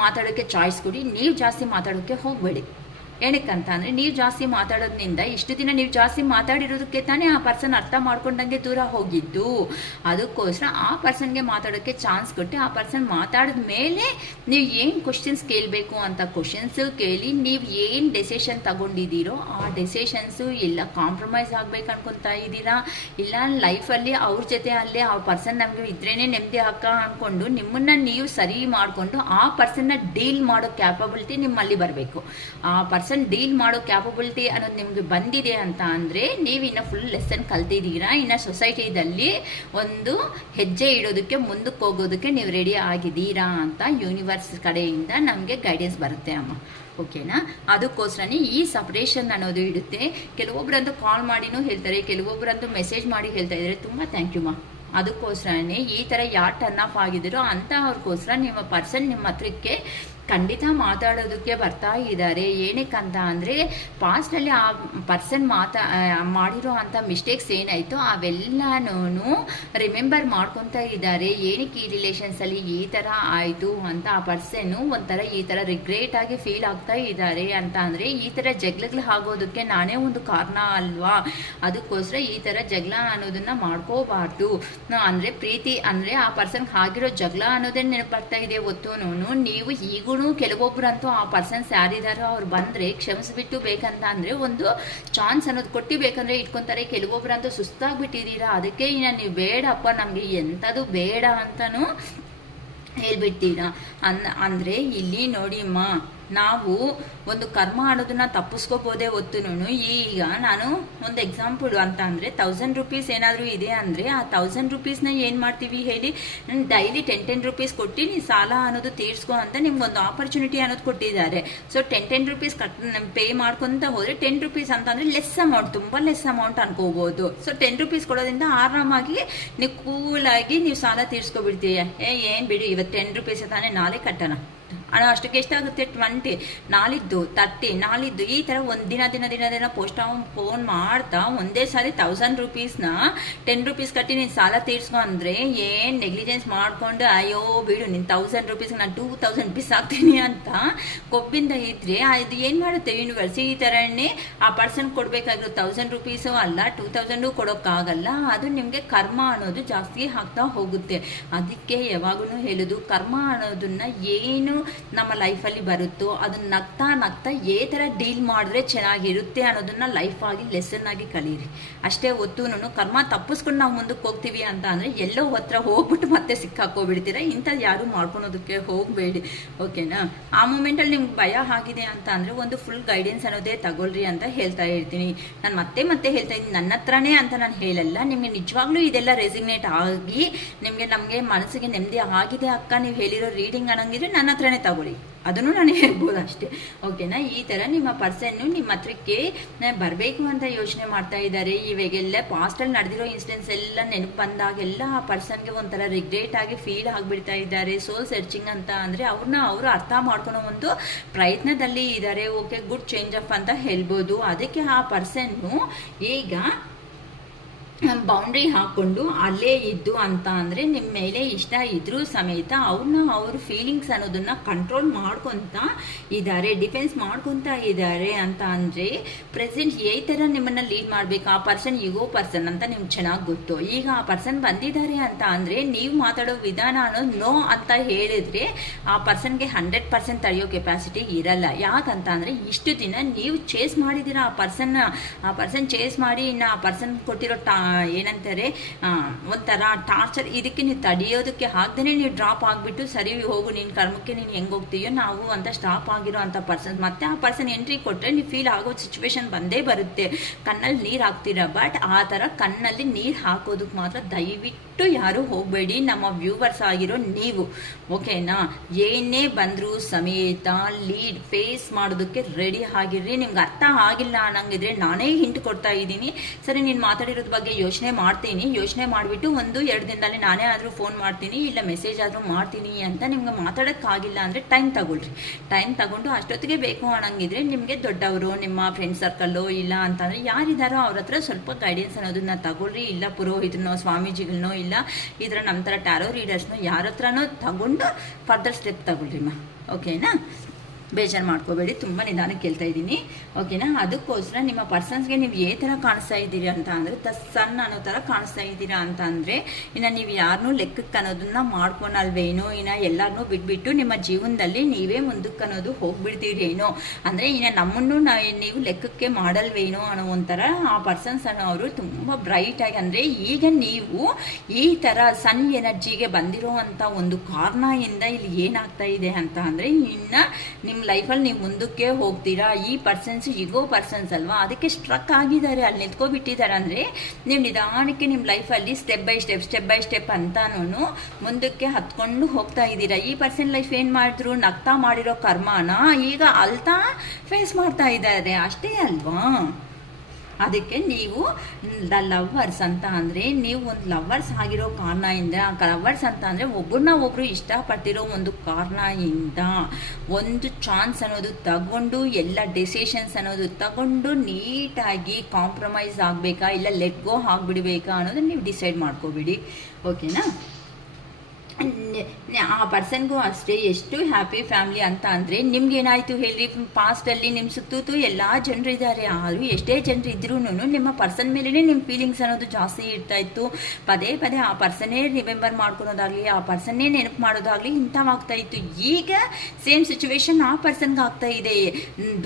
ಮಾತಾಡೋಕ್ಕೆ ಚಾಯ್ಸ್ ಕೊಡಿ, ನೀವು ಜಾಸ್ತಿ ಮಾತಾಡೋಕ್ಕೆ ಹೋಗಬೇಡಿ. ಏನಕ್ಕಂತ ಅಂದರೆ ನೀವು ಜಾಸ್ತಿ ಮಾತಾಡೋದ್ರಿಂದ ಇಷ್ಟು ದಿನ ನೀವು ಜಾಸ್ತಿ ಮಾತಾಡಿರೋದಕ್ಕೆ ತಾನೇ ಆ ಪರ್ಸನ್ ಅರ್ಥ ಮಾಡ್ಕೊಂಡಂಗೆ ದೂರ ಹೋಗಿದ್ದು. ಅದಕ್ಕೋಸ್ಕರ ಆ ಪರ್ಸನ್ಗೆ ಮಾತಾಡೋಕ್ಕೆ ಚಾನ್ಸ್ ಕೊಟ್ಟು ಆ ಪರ್ಸನ್ ಮಾತಾಡಿದ ಮೇಲೆ ನೀವು ಏನು ಕ್ವಶನ್ಸ್ ಕೇಳಬೇಕು ಅಂತ ಕ್ವಶನ್ಸು ಕೇಳಿ, ನೀವು ಏನು ಡೆಸಿಷನ್ ತಗೊಂಡಿದ್ದೀರೋ ಆ ಡೆಸಿಷನ್ಸು ಇಲ್ಲ ಕಾಂಪ್ರಮೈಸ್ ಆಗ್ಬೇಕು ಅನ್ಕೊತಾ ಇದ್ದೀರಾ, ಇಲ್ಲ ಲೈಫಲ್ಲಿ ಅವ್ರ ಜೊತೆ ಅಲ್ಲೇ ಆ ಪರ್ಸನ್ ನಮಗೆ ಇದ್ರೇ ನೆಮ್ಮದಿ ಅಕ್ಕ ಅಂದ್ಕೊಂಡು ನಿಮ್ಮನ್ನು ನೀವು ಸರಿ ಮಾಡಿಕೊಂಡು ಆ ಪರ್ಸನ್ನ ಡೀಲ್ ಮಾಡೋ ಕ್ಯಾಪಬಿಲಿಟಿ ನಿಮ್ಮಲ್ಲಿ ಬರಬೇಕು. ಆ ಡೀಲ್ ಮಾಡೋ ಕ್ಯಾಪಬಿಲಿಟಿ ಅನ್ನೋದು ನಿಮ್ಗೆ ಬಂದಿದೆ ಅಂತ ಅಂದರೆ ನೀವು ಇನ್ನು ಫುಲ್ ಲೆಸನ್ ಕಲ್ತಿದ್ದೀರಾ, ಇನ್ನು ಸೊಸೈಟಿದಲ್ಲಿ ಒಂದು ಹೆಜ್ಜೆ ಇಡೋದಕ್ಕೆ ಮುಂದಕ್ಕೆ ಹೋಗೋದಕ್ಕೆ ನೀವು ರೆಡಿ ಆಗಿದ್ದೀರಾ ಅಂತ ಯೂನಿವರ್ಸ್ ಕಡೆಯಿಂದ ನಮಗೆ ಗೈಡೆನ್ಸ್ ಬರುತ್ತೆ ಅಮ್ಮ. ಓಕೆನಾ? ಅದಕ್ಕೋಸ್ಕರನೇ ಈ ಸಪ್ರೇಷನ್ ಅನ್ನೋದು ಇಡುತ್ತೆ. ಕೆಲವೊಬ್ಬರಂತೂ ಕಾಲ್ ಮಾಡಿನೂ ಹೇಳ್ತಾರೆ, ಕೆಲವೊಬ್ಬರಂತೂ ಮೆಸೇಜ್ ಮಾಡಿ ಹೇಳ್ತಾ ಇದ್ದಾರೆ. ತುಂಬ ಥ್ಯಾಂಕ್ ಯು ಮಾ. ಅದಕ್ಕೋಸ್ಕರನೇ ಈ ಥರ ಯಾರು ಟರ್ನ್ ಆಫ್ ಆಗಿದ್ದೀರೋ ಅಂಥವ್ರಿಗೋಸ್ಕರ ನಿಮ್ಮ ಪರ್ಸನ್ ನಿಮ್ಮ ಹತ್ರಕ್ಕೆ ಖಂಡಿತ ಮಾತಾಡೋದಕ್ಕೆ ಬರ್ತಾ ಇದ್ದಾರೆ. ಏನಕ್ಕಂತ ಅಂದರೆ ಪಾಸ್ಟಲ್ಲಿ ಆ ಪರ್ಸನ್ ಮಾಡಿರೋ ಅಂಥ ಮಿಸ್ಟೇಕ್ಸ್ ಏನಾಯಿತು ಅವೆಲ್ಲನೂ ರಿಮೆಂಬರ್ ಮಾಡ್ಕೊತಾ ಇದ್ದಾರೆ. ಏನಕ್ಕೆ ಈ ರಿಲೇಷನ್ಸಲ್ಲಿ ಈ ಥರ ಆಯಿತು ಅಂತ ಆ ಪರ್ಸನ್ನು ಒಂಥರ ಈ ಥರ ರಿಗ್ರೆಟ್ ಆಗಿ ಫೀಲ್ ಆಗ್ತಾ ಇದ್ದಾರೆ ಅಂತ ಅಂದರೆ ಈ ಥರ ಜಗಳಗಳು ಆಗೋದಕ್ಕೆ ನಾನೇ ಒಂದು ಕಾರಣ ಅಲ್ವಾ. ಅದಕ್ಕೋಸ್ಕರ ಈ ಥರ ಜಗಳ ಅನ್ನೋದನ್ನು ಮಾಡ್ಕೋಬಾರ್ದು. ಅಂದರೆ ಪ್ರೀತಿ ಅಂದರೆ ಆ ಪರ್ಸನ್ಗೆ ಆಗಿರೋ ಜಗಳ ಅನ್ನೋದೇ ನೆನಪಾಗ್ತಾ ಇದೆ ಹೊತ್ತುನೂ. ನೀವು ಈಗೂ ಕೆಲವೊಬ್ಬರಂತೂ ಆ ಪರ್ಸನ್ಸ್ ಯಾರಿದಾರೋ ಅವ್ರು ಬಂದರೆ ಕ್ಷಮಿಸ್ಬಿಟ್ಟು ಬೇಕಂತ ಅಂದರೆ ಒಂದು ಚಾನ್ಸ್ ಅನ್ನೋದು ಕೊಟ್ಟು ಬೇಕಂದರೆ ಇಟ್ಕೊತಾರೆ. ಕೆಲವೊಬ್ಬರಂತೂ ಸುಸ್ತಾಗ್ಬಿಟ್ಟಿದ್ದೀರಾ, ಅದಕ್ಕೆ ಇನ್ನು ನೀವು ಬೇಡಪ್ಪ ನಮಗೆ ಎಂಥದ್ದು ಬೇಡ ಅಂತಲೂ ಹೇಳ್ಬಿಡ್ತೀರಾ. ಅಂದರೆ ಇಲ್ಲಿ ನೋಡಿಮ್ಮ, ನಾವು ಒಂದು ಕರ್ಮ ಅನ್ನೋದನ್ನ ತಪ್ಪಿಸ್ಕೋಬೋದೇ ಹೊತ್ತುನು. ಈಗ ನಾನು ಒಂದು ಎಕ್ಸಾಂಪಲ್ ಅಂತ ಅಂದರೆ 1000 ರೂಪೀಸ್ ಏನಾದರೂ ಇದೆ ಅಂದರೆ ಆ 1000 ರೂಪೀಸ್ನ ಏನು ಮಾಡ್ತೀವಿ ಹೇಳಿ, ನಾನು ಡೈಲಿ 10 ರೂಪೀಸ್ ಕೊಟ್ಟು ನೀನು ಸಾಲ ಅನ್ನೋದು ತೀರ್ಸ್ಕೊ ಅಂತ ನಿಮ್ಗೊಂದು ಆಪರ್ಚುನಿಟಿ ಅನ್ನೋದು ಕೊಟ್ಟಿದ್ದಾರೆ. ಸೊ 10 ರೂಪೀಸ್ ಪೇ ಮಾಡ್ಕೊತ ಹೋದರೆ 10 ರೂಪೀಸ್ ಅಂತಂದರೆ ಲೆಸ್ ಅಮೌಂಟ್, ತುಂಬ ಲೆಸ್ ಅಮೌಂಟ್ ಅನ್ಕೋಬೋದು. ಸೊ 10 ರೂಪೀಸ್ ಕೊಡೋದ್ರಿಂದ ಆರಾಮಾಗಿ ನೀವು ಕೂಲಾಗಿ ನೀವು ಸಾಲ ತೀರ್ಸ್ಕೊಬಿಡ್ತೀಯ. ಏನು ಬಿಡಿ ಇವತ್ತು 10 ರೂಪೀಸ್ ತಾನೇ ನಾಳೆ ಕಟ್ಟೋಣ, ಅಷ್ಟಕ್ಕೆ ಎಷ್ಟಾಗುತ್ತೆ 20, ನಾಳಿದ್ದು 30, ನಾಳಿದ್ದು ಈ ಥರ ಒಂದು ದಿನ ಫೋನ್ ಮಾಡ್ತಾ ಒಂದೇ ಸಾರಿ 1000 ರೂಪೀಸ್ನ 10 ರೂಪೀಸ್ ಕಟ್ಟಿ ನೀನು ಸಾಲ ತೀರ್ಸ್ಕೊ ಅಂದರೆ ಏನು ನೆಗ್ಲಿಜೆನ್ಸ್ ಮಾಡಿಕೊಂಡು ಅಯ್ಯೋ ಬಿಡು ನಿನ್ನ 1000 ರೂಪೀಸ್ಗೆ ನಾನು 2000 ರೂಪೀಸ್ ಹಾಕ್ತೀನಿ ಅಂತ ಕೊಬ್ಬಿಂದ ಇದ್ದರೆ ಅದು ಏನು ಮಾಡುತ್ತೆ ಯೂನಿವರ್ಸ್, ಈ ಥರನೇ ಆ ಪರ್ಸನ್ ಕೊಡಬೇಕಾಗಿರೋ 1000 ರೂಪೀಸು ಅಲ್ಲ 2000 ಕೊಡೋಕ್ಕಾಗಲ್ಲ. ಅದು ನಿಮಗೆ ಕರ್ಮ ಅನ್ನೋದು ಜಾಸ್ತಿ ಆಗ್ತಾ ಹೋಗುತ್ತೆ. ಅದಕ್ಕೆ ಯಾವಾಗೂ ಹೇಳೋದು ಕರ್ಮ ಅನ್ನೋದನ್ನ ಏನು ನಮ್ಮ ಲೈಫಲ್ಲಿ ಬರುತ್ತೋ ಅದನ್ನ ನಗ್ತಾ ನಗ್ತಾ ಏ ಥರ ಡೀಲ್ ಮಾಡಿದ್ರೆ ಚೆನ್ನಾಗಿರುತ್ತೆ ಅನ್ನೋದನ್ನ ಲೈಫ್ ಆಗಿ ಲೆಸನ್ ಆಗಿ ಕಲೀರಿ ಅಷ್ಟೇ. ಹೊತ್ತುನು ಕರ್ಮ ತಪ್ಪಿಸ್ಕೊಂಡು ನಾವು ಮುಂದಕ್ಕೆ ಹೋಗ್ತೀವಿ ಅಂತ ಅಂದರೆ ಎಲ್ಲೋ ಹತ್ರ ಹೋಗ್ಬಿಟ್ಟು ಮತ್ತೆ ಸಿಕ್ಕಾಕೋಬಿಡ್ತೀರ. ಇಂಥದ್ದು ಯಾರು ಮಾಡ್ಕೊಳೋದಕ್ಕೆ ಹೋಗಬೇಡಿ. ಓಕೆನಾ? ಆ ಮೂಮೆಂಟಲ್ಲಿ ನಿಮ್ಗೆ ಭಯ ಆಗಿದೆ ಅಂತ ಅಂದರೆ ಒಂದು ಫುಲ್ ಗೈಡೆನ್ಸ್ ಅನ್ನೋದೇ ತಗೊಳ್ರಿ ಅಂತ ಹೇಳ್ತಾ ಇರ್ತೀನಿ. ನಾನು ಮತ್ತೆ ಹೇಳ್ತಾ ಇದ್ದೀನಿ, ನನ್ನ ಹತ್ರನೇ ಅಂತ ನಾನು ಹೇಳಲ್ಲ. ನಿಮಗೆ ನಿಜವಾಗ್ಲೂ ಇದೆಲ್ಲ ರೆಸಿಗ್ನೇಟ್ ಆಗಿ ನಮಗೆ ಮನಸ್ಸಿಗೆ ನೆಮ್ಮದಿ ಆಗಿದೆ ಅಕ್ಕ ನೀವು ಹೇಳಿರೋ ರೀಡಿಂಗ್ ಅನ್ನಂಗಿದ್ರೆ ನನ್ನ ಹತ್ರನೇ ತಗೊಳ್ಳಿ, ಅದನ್ನು ನಾನು ಹೇಳ್ಬೋದು ಅಷ್ಟೇ. ಓಕೆನಾ? ಈ ಥರ ನಿಮ್ಮ ಪರ್ಸನ್ನು ನಿಮ್ಮ ಹತ್ರಕ್ಕೆ ಬರಬೇಕು ಅಂತ ಯೋಚನೆ ಮಾಡ್ತಾ ಇದ್ದಾರೆ. ಇವಾಗೆಲ್ಲ ಪಾಸ್ಟಲ್ಲಿ ನಡೆದಿರೋ ಇನ್ಸಿಡೆನ್ಸ್ ಎಲ್ಲ ನೆನಪು ಬಂದಾಗೆಲ್ಲ ಆ ಪರ್ಸನ್ಗೆ ಒಂಥರ ರಿಗ್ರೆಟ್ ಆಗಿ ಫೀಲ್ ಆಗಿಬಿಡ್ತಾ ಇದ್ದಾರೆ. ಸೋಲ್ ಸರ್ಚಿಂಗ್ ಅಂತ ಅಂದರೆ ಅವ್ರನ್ನ ಅವರು ಅರ್ಥ ಮಾಡ್ಕೊಳೋ ಒಂದು ಪ್ರಯತ್ನದಲ್ಲಿ ಇದ್ದಾರೆ. ಓಕೆ, ಗುಡ್ ಚೇಂಜ್ ಅಪ್ ಅಂತ ಹೇಳ್ಬೋದು. ಅದಕ್ಕೆ ಆ ಪರ್ಸನ್ನು ಈಗ ಬೌಂಡ್ರಿ ಹಾಕ್ಕೊಂಡು ಅಲ್ಲೇ ಇದ್ದು ಅಂತ ಅಂದರೆ ನಿಮ್ಮ ಮೇಲೆ ಇಷ್ಟ ಇದ್ರೂ ಸಮೇತ ಅವ್ರ ಫೀಲಿಂಗ್ಸ್ ಅನ್ನೋದನ್ನ ಕಂಟ್ರೋಲ್ ಮಾಡ್ಕೊತ ಇದ್ದಾರೆ, ಡಿಫೆನ್ಸ್ ಮಾಡ್ಕೊತಾ ಇದ್ದಾರೆ ಅಂತ ಅಂದರೆ ಪ್ರೆಸೆಂಟ್ ಈ ಥರ ನಿಮ್ಮನ್ನು ಲೀಡ್ ಮಾಡಬೇಕು. ಆ ಪರ್ಸನ್ ಈಗೋ ಪರ್ಸನ್ ಅಂತ ನಿಮ್ಗೆ ಚೆನ್ನಾಗಿ ಗೊತ್ತು. ಈಗ ಆ ಪರ್ಸನ್ ಬಂದಿದ್ದಾರೆ ಅಂತ ಅಂದರೆ ನೀವು ಮಾತಾಡೋ ವಿಧಾನ ಅನ್ನೋದು ನೋ ಅಂತ ಹೇಳಿದ್ರೆ ಆ ಪರ್ಸನ್ಗೆ 100% ತಡೆಯೋ ಕೆಪಾಸಿಟಿ ಇರಲ್ಲ. ಯಾಕಂತ ಅಂದರೆ ಇಷ್ಟು ದಿನ ನೀವು ಚೇಸ್ ಮಾಡಿದ್ದೀರಾ ಆ ಪರ್ಸನ್ ಚೇಸ್ ಮಾಡಿ ಇನ್ನು ಆ ಪರ್ಸನ್ ಕೊಟ್ಟಿರೋ ಏನಂತಾರೆ ಒಂಥರ ಟಾರ್ಚರ್, ಇದಕ್ಕೆ ನೀವು ತಡೆಯೋದಕ್ಕೆ ಆಗದೇ ನೀವು ಡ್ರಾಪ್ ಆಗಿಬಿಟ್ಟು ಸರಿ ಹೋಗು ನಿನ್ನ ಕರ್ಮಕ್ಕೆ ನೀನು ಹೆಂಗೆ ಹೋಗ್ತೀಯೋ ನಾವು ಅಂತ ಸ್ಟಾಪ್ ಆಗಿರೋ ಅಂಥ ಪರ್ಸನ್ ಮತ್ತೆ ಆ ಪರ್ಸನ್ ಎಂಟ್ರಿ ಕೊಟ್ಟರೆ ನೀವು ಫೀಲ್ ಆಗೋ ಸಿಚುವೇಶನ್ ಬಂದೇ ಬರುತ್ತೆ. ಕಣ್ಣಲ್ಲಿ ನೀರು ಹಾಕ್ತೀರಾ, ಬಟ್ ಆ ಥರ ಕಣ್ಣಲ್ಲಿ ನೀರು ಹಾಕೋದಕ್ಕೆ ಮಾತ್ರ ದಯವಿಟ್ಟು ಬಿಟ್ಟು ಯಾರು ಹೋಗಬೇಡಿ, ನಮ್ಮ ವ್ಯೂವರ್ಸ್ ಆಗಿರೋ ನೀವು, ಓಕೆನಾ? ಏನೇ ಬಂದರೂ ಸಮೇತ ಲೀಡ್ ಫೇಸ್ ಮಾಡೋದಕ್ಕೆ ರೆಡಿ ಆಗಿರ್ರಿ. ನಿಮ್ಗೆ ಅರ್ಥ ಆಗಿಲ್ಲ ಅನ್ನಂಗಿದ್ರೆ ನಾನೇ ಹಿಂಟ್ ಕೊಡ್ತಾ ಇದ್ದೀನಿ. ಸರಿ, ನೀನು ಮಾತಾಡಿರೋದ್ರ ಬಗ್ಗೆ ಯೋಚನೆ ಮಾಡ್ತೀನಿ, ಯೋಚನೆ ಮಾಡಿಬಿಟ್ಟು 1-2 ದಿನದಲ್ಲಿ ನಾನೇ ಆದರೂ ಫೋನ್ ಮಾಡ್ತೀನಿ, ಇಲ್ಲ ಮೆಸೇಜ್ ಆದರೂ ಮಾಡ್ತೀನಿ ಅಂತ. ನಿಮ್ಗೆ ಮಾತಾಡೋಕ್ಕಾಗಿಲ್ಲ ಅಂದರೆ ಟೈಮ್ ತಗೊಳ್ರಿ. ಟೈಮ್ ತಗೊಂಡು ಅಷ್ಟೊತ್ತಿಗೆ ಬೇಕು ಅನ್ನಂಗಿದ್ರೆ ನಿಮಗೆ ದೊಡ್ಡವರು, ನಿಮ್ಮ ಫ್ರೆಂಡ್ ಸರ್ಕಲ್ಲು, ಇಲ್ಲ ಅಂತಂದರೆ ಯಾರಿದ್ದಾರೋ ಅವ್ರ ಹತ್ರ ಸ್ವಲ್ಪ ಗೈಡೆನ್ಸ್ ಅನ್ನೋದನ್ನ ತಗೊಳ್ರಿ. ಇಲ್ಲ ಪುರೋಹಿತನೋ, ಸ್ವಾಮೀಜಿಗಳನ್ನೋ, ಇಲ್ಲ ಇದರ ನಮ್ಮ ಥರ ಟ್ಯಾರೋ ರೀಡರ್ಸ್ನೋ ಯಾರ ಹತ್ರನೋ ತಗೊಂಡು ಫರ್ದರ್ ಸ್ಟೆಪ್ ತಗೊಳ್ರಿ ಓಕೆನಾ? ಬೇಜಾರು ಮಾಡ್ಕೋಬೇಡಿ, ತುಂಬ ನಿಧಾನಕ್ಕೆ ಕೇಳ್ತಾ ಇದ್ದೀನಿ, ಓಕೆನಾ? ಅದಕ್ಕೋಸ್ಕರ ನಿಮ್ಮ ಪರ್ಸನ್ಸ್ಗೆ ನೀವು ಏ ಥರ ಕಾಣಿಸ್ತಾ ಇದ್ದೀರಿ ಅಂತ ಅಂದರೆ ಸನ್ ಅನ್ನೋ ಥರ ಕಾಣಿಸ್ತಾ ಇದ್ದೀರಾ ಅಂತ ಅಂದರೆ ಇನ್ನು ನೀವು ಯಾರನ್ನೂ ಲೆಕ್ಕಕ್ಕೆ ಅನ್ನೋದನ್ನ ಮಾಡ್ಕೊಳಲ್ವೇನೋ, ಇನ್ನು ಎಲ್ಲರನ್ನೂ ಬಿಟ್ಬಿಟ್ಟು ನಿಮ್ಮ ಜೀವನದಲ್ಲಿ ನೀವೇ ಮುಂದಕ್ಕೆ ಅನ್ನೋದು ಹೋಗ್ಬಿಡ್ತೀರೇನೋ, ಅಂದರೆ ಇನ್ನು ನಮ್ಮನ್ನು ನೀವು ಲೆಕ್ಕಕ್ಕೆ ಮಾಡಲ್ವೇನೋ ಅನ್ನೋ ಒಂಥರ ಆ ಪರ್ಸನ್ಸ್ ಅನ್ನೋರು ತುಂಬ ಬ್ರೈಟಾಗಿ, ಅಂದರೆ ಈಗ ನೀವು ಈ ಥರ ಸನ್ ಎನರ್ಜಿಗೆ ಬಂದಿರೋ ಅಂಥ ಒಂದು ಕಾರಣದಿಂದ ಇಲ್ಲಿ ಏನಾಗ್ತಾ ಇದೆ ಅಂತ ಅಂದರೆ ಇನ್ನು ನಿಮ್ಮ ಲೈಫಲ್ಲಿ ನೀವು ಮುಂದಕ್ಕೆ ಹೋಗ್ತೀರಾ. ಈ ಪರ್ಸನ್ಸ್ ಈಗೋ ಪರ್ಸನ್ಸ್ ಅಲ್ವಾ, ಅದಕ್ಕೆ ಸ್ಟ್ರಕ್ ಆಗಿದ್ದಾರೆ, ಅಲ್ಲಿ ನಿಂತ್ಕೊಬಿಟ್ಟಿದ್ದಾರೆ. ಅಂದರೆ ನೀವು ನಿಧಾನಕ್ಕೆ ನಿಮ್ಮ ಲೈಫಲ್ಲಿ ಸ್ಟೆಪ್ ಬೈ ಸ್ಟೆಪ್ ಅಂತಾನು ಮುಂದಕ್ಕೆ ಹತ್ಕೊಂಡು ಹೋಗ್ತಾ ಇದ್ದೀರಾ. ಈ ಪರ್ಸನ್ ಲೈಫ್ ಏನು ಮಾಡಿದ್ರು, ನಗ್ತಾ ಮಾಡಿರೋ ಕರ್ಮನ ಈಗ ಅಳ್ತಾ ಫೇಸ್ ಮಾಡ್ತಾ ಇದ್ದಾರೆ, ಅಷ್ಟೇ ಅಲ್ವಾ? ಅದಕ್ಕೆ ನೀವು ಲವ್ವರ್ಸ್ ಅಂತ ಅಂದರೆ ನೀವು ಒಂದು ಲವ್ವರ್ಸ್ ಆಗಿರೋ ಕಾರಣದಿಂದ, ಲವ್ವರ್ಸ್ ಅಂತ ಅಂದರೆ ಒಬ್ಬರನ್ನ ಒಬ್ಬರು ಇಷ್ಟಪಟ್ಟಿರೋ ಒಂದು ಕಾರಣದಿಂದ ಒಂದು ಚಾನ್ಸ್ ಅನ್ನೋದು ತಗೊಂಡು, ಎಲ್ಲ ಡೆಸಿಷನ್ಸ್ ಅನ್ನೋದು ತಗೊಂಡು ನೀಟಾಗಿ ಕಾಂಪ್ರಮೈಸ್ ಆಗಬೇಕಾ ಇಲ್ಲ ಲೆಟ್ ಗೋ ಆಗಿಬಿಡ್ಬೇಕಾ ಅನ್ನೋದನ್ನ ನೀವು ಡಿಸೈಡ್ ಮಾಡ್ಕೋಬಿಡಿ, ಓಕೆನಾ? ಆ ಪರ್ಸನ್ಗೂ ಅಷ್ಟೇ ಎಷ್ಟು ಹ್ಯಾಪಿ ಫ್ಯಾಮಿಲಿ ಅಂತ ಅಂದರೆ ನಿಮ್ಗೇನಾಯಿತು ಹೇಳ್ರಿ, ಪಾಸ್ಟಲ್ಲಿ ನಿಮ್ಮ ಸುತ್ತೂ ಎಲ್ಲ ಜನರು ಇದ್ದಾರೆ, ಆದರೂ ಎಷ್ಟೇ ಜನರು ಇದ್ರೂ ನಿಮ್ಮ ಪರ್ಸನ್ ಮೇಲೇ ನಿಮ್ಮ ಫೀಲಿಂಗ್ಸ್ ಅನ್ನೋದು ಜಾಸ್ತಿ ಇರ್ತಾ ಇತ್ತು. ಪದೇ ಆ ಪರ್ಸನ್ನೇ ರಿಮೆಂಬರ್ ಮಾಡ್ಕೊಳೋದಾಗಲಿ, ಆ ಪರ್ಸನ್ನೇ ನೆನಪು ಮಾಡೋದಾಗಲಿ ಇಂಥವಾಗ್ತಾ ಇತ್ತು. ಈಗ ಸೇಮ್ ಸಿಚುವೇಶನ್ ಆ ಪರ್ಸನ್ಗೆ ಆಗ್ತಾ ಇದೆ.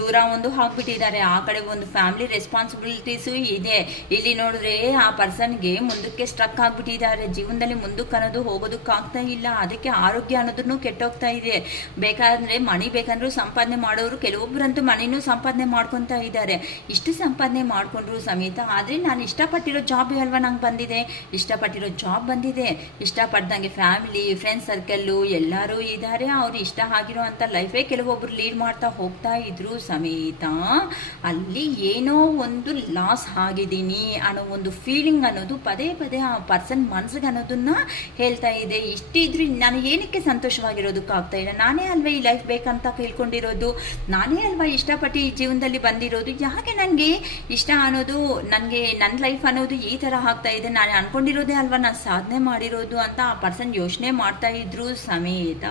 ದೂರ ಒಂದು ಹಾಕ್ಬಿಟ್ಟಿದ್ದಾರೆ, ಆ ಕಡೆ ಒಂದು ಫ್ಯಾಮಿಲಿ ರೆಸ್ಪಾನ್ಸಿಬಿಲಿಟೀಸು ಇದೆ. ಇಲ್ಲಿ ನೋಡಿದ್ರೆ ಆ ಪರ್ಸನ್ಗೆ ಮುಂದಕ್ಕೆ ಸ್ಟ್ರಕ್ ಆಗಿಬಿಟ್ಟಿದ್ದಾರೆ, ಜೀವನದಲ್ಲಿ ಮುಂದಕ್ಕೆ ಅನ್ನೋದು ಹೋಗೋದಕ್ಕಾಗ್ತಾ ಇಲ್ಲ. ಅದಕ್ಕೆ ಆರೋಗ್ಯ ಅನ್ನೋದನ್ನು ಕೆಟ್ಟೋಗ್ತಾ ಇದೆ. ಬೇಕಾದ್ರೆ ಮಣಿ ಬೇಕಂದ್ರೂ ಸಂಪಾದನೆ ಮಾಡೋರು, ಕೆಲವೊಬ್ಬರಂತೂ ಮಣಿನೂ ಸಂಪಾದನೆ ಮಾಡ್ಕೊತಾ ಇದ್ದಾರೆ. ಇಷ್ಟು ಸಂಪಾದನೆ ಮಾಡ್ಕೊಂಡ್ರು ಸಮೇತ ಆದರೆ ನಾನು ಇಷ್ಟಪಟ್ಟಿರೋ ಜಾಬ್ ಅಲ್ವಾ ನಂಗೆ ಬಂದಿದೆ, ಇಷ್ಟಪಟ್ಟಿರೋ ಜಾಬ್ ಬಂದಿದೆ, ಇಷ್ಟಪಟ್ಟಂಗೆ ಫ್ಯಾಮಿಲಿ ಫ್ರೆಂಡ್ಸ್ ಸರ್ಕಲ್ಲು ಎಲ್ಲರೂ ಇದ್ದಾರೆ, ಅವ್ರು ಇಷ್ಟ ಆಗಿರೋ ಅಂಥ ಲೈಫೇ ಕೆಲವೊಬ್ರು ಲೀಡ್ ಮಾಡ್ತಾ ಹೋಗ್ತಾ ಇದ್ರು ಸಮೇತ ಅಲ್ಲಿ ಏನೋ ಒಂದು ಲಾಸ್ ಆಗಿದ್ದೀನಿ ಅನ್ನೋ ಒಂದು ಫೀಲಿಂಗ್ ಅನ್ನೋದು ಪದೇ ಆ ಪರ್ಸನ್ ಮನಸ್ಸಿಗೆ ಅನ್ನೋದನ್ನ ಹೇಳ್ತಾ ಇದೆ. ಇಷ್ಟಿದ್ರೂ ನಾನು ಏನಕ್ಕೆ ಸಂತೋಷವಾಗಿರೋದಕ್ಕಾಗ್ತಾ ಇಲ್ಲ, ನಾನೇ ಅಲ್ವಾ ಈ ಲೈಫ್ ಬೇಕಂತ ಕೇಳ್ಕೊಂಡಿರೋದು, ನಾನೇ ಅಲ್ವಾ ಇಷ್ಟಪಟ್ಟು ಈ ಜೀವನದಲ್ಲಿ ಬಂದಿರೋದು, ಯಾಕೆ ನನಗೆ ಇಷ್ಟ ಅನ್ನೋದು, ನನಗೆ ನನ್ನ ಲೈಫ್ ಅನ್ನೋದು ಈ ಥರ ಆಗ್ತಾ ಇದೆ, ನಾನು ಅನ್ಕೊಂಡಿರೋದೇ ಅಲ್ವಾ ನಾನು ಸಾಧನೆ ಮಾಡಿರೋದು ಅಂತ ಆ ಪರ್ಸನ್ ಯೋಚನೆ ಮಾಡ್ತಾ ಇದ್ರು ಸಮೇತ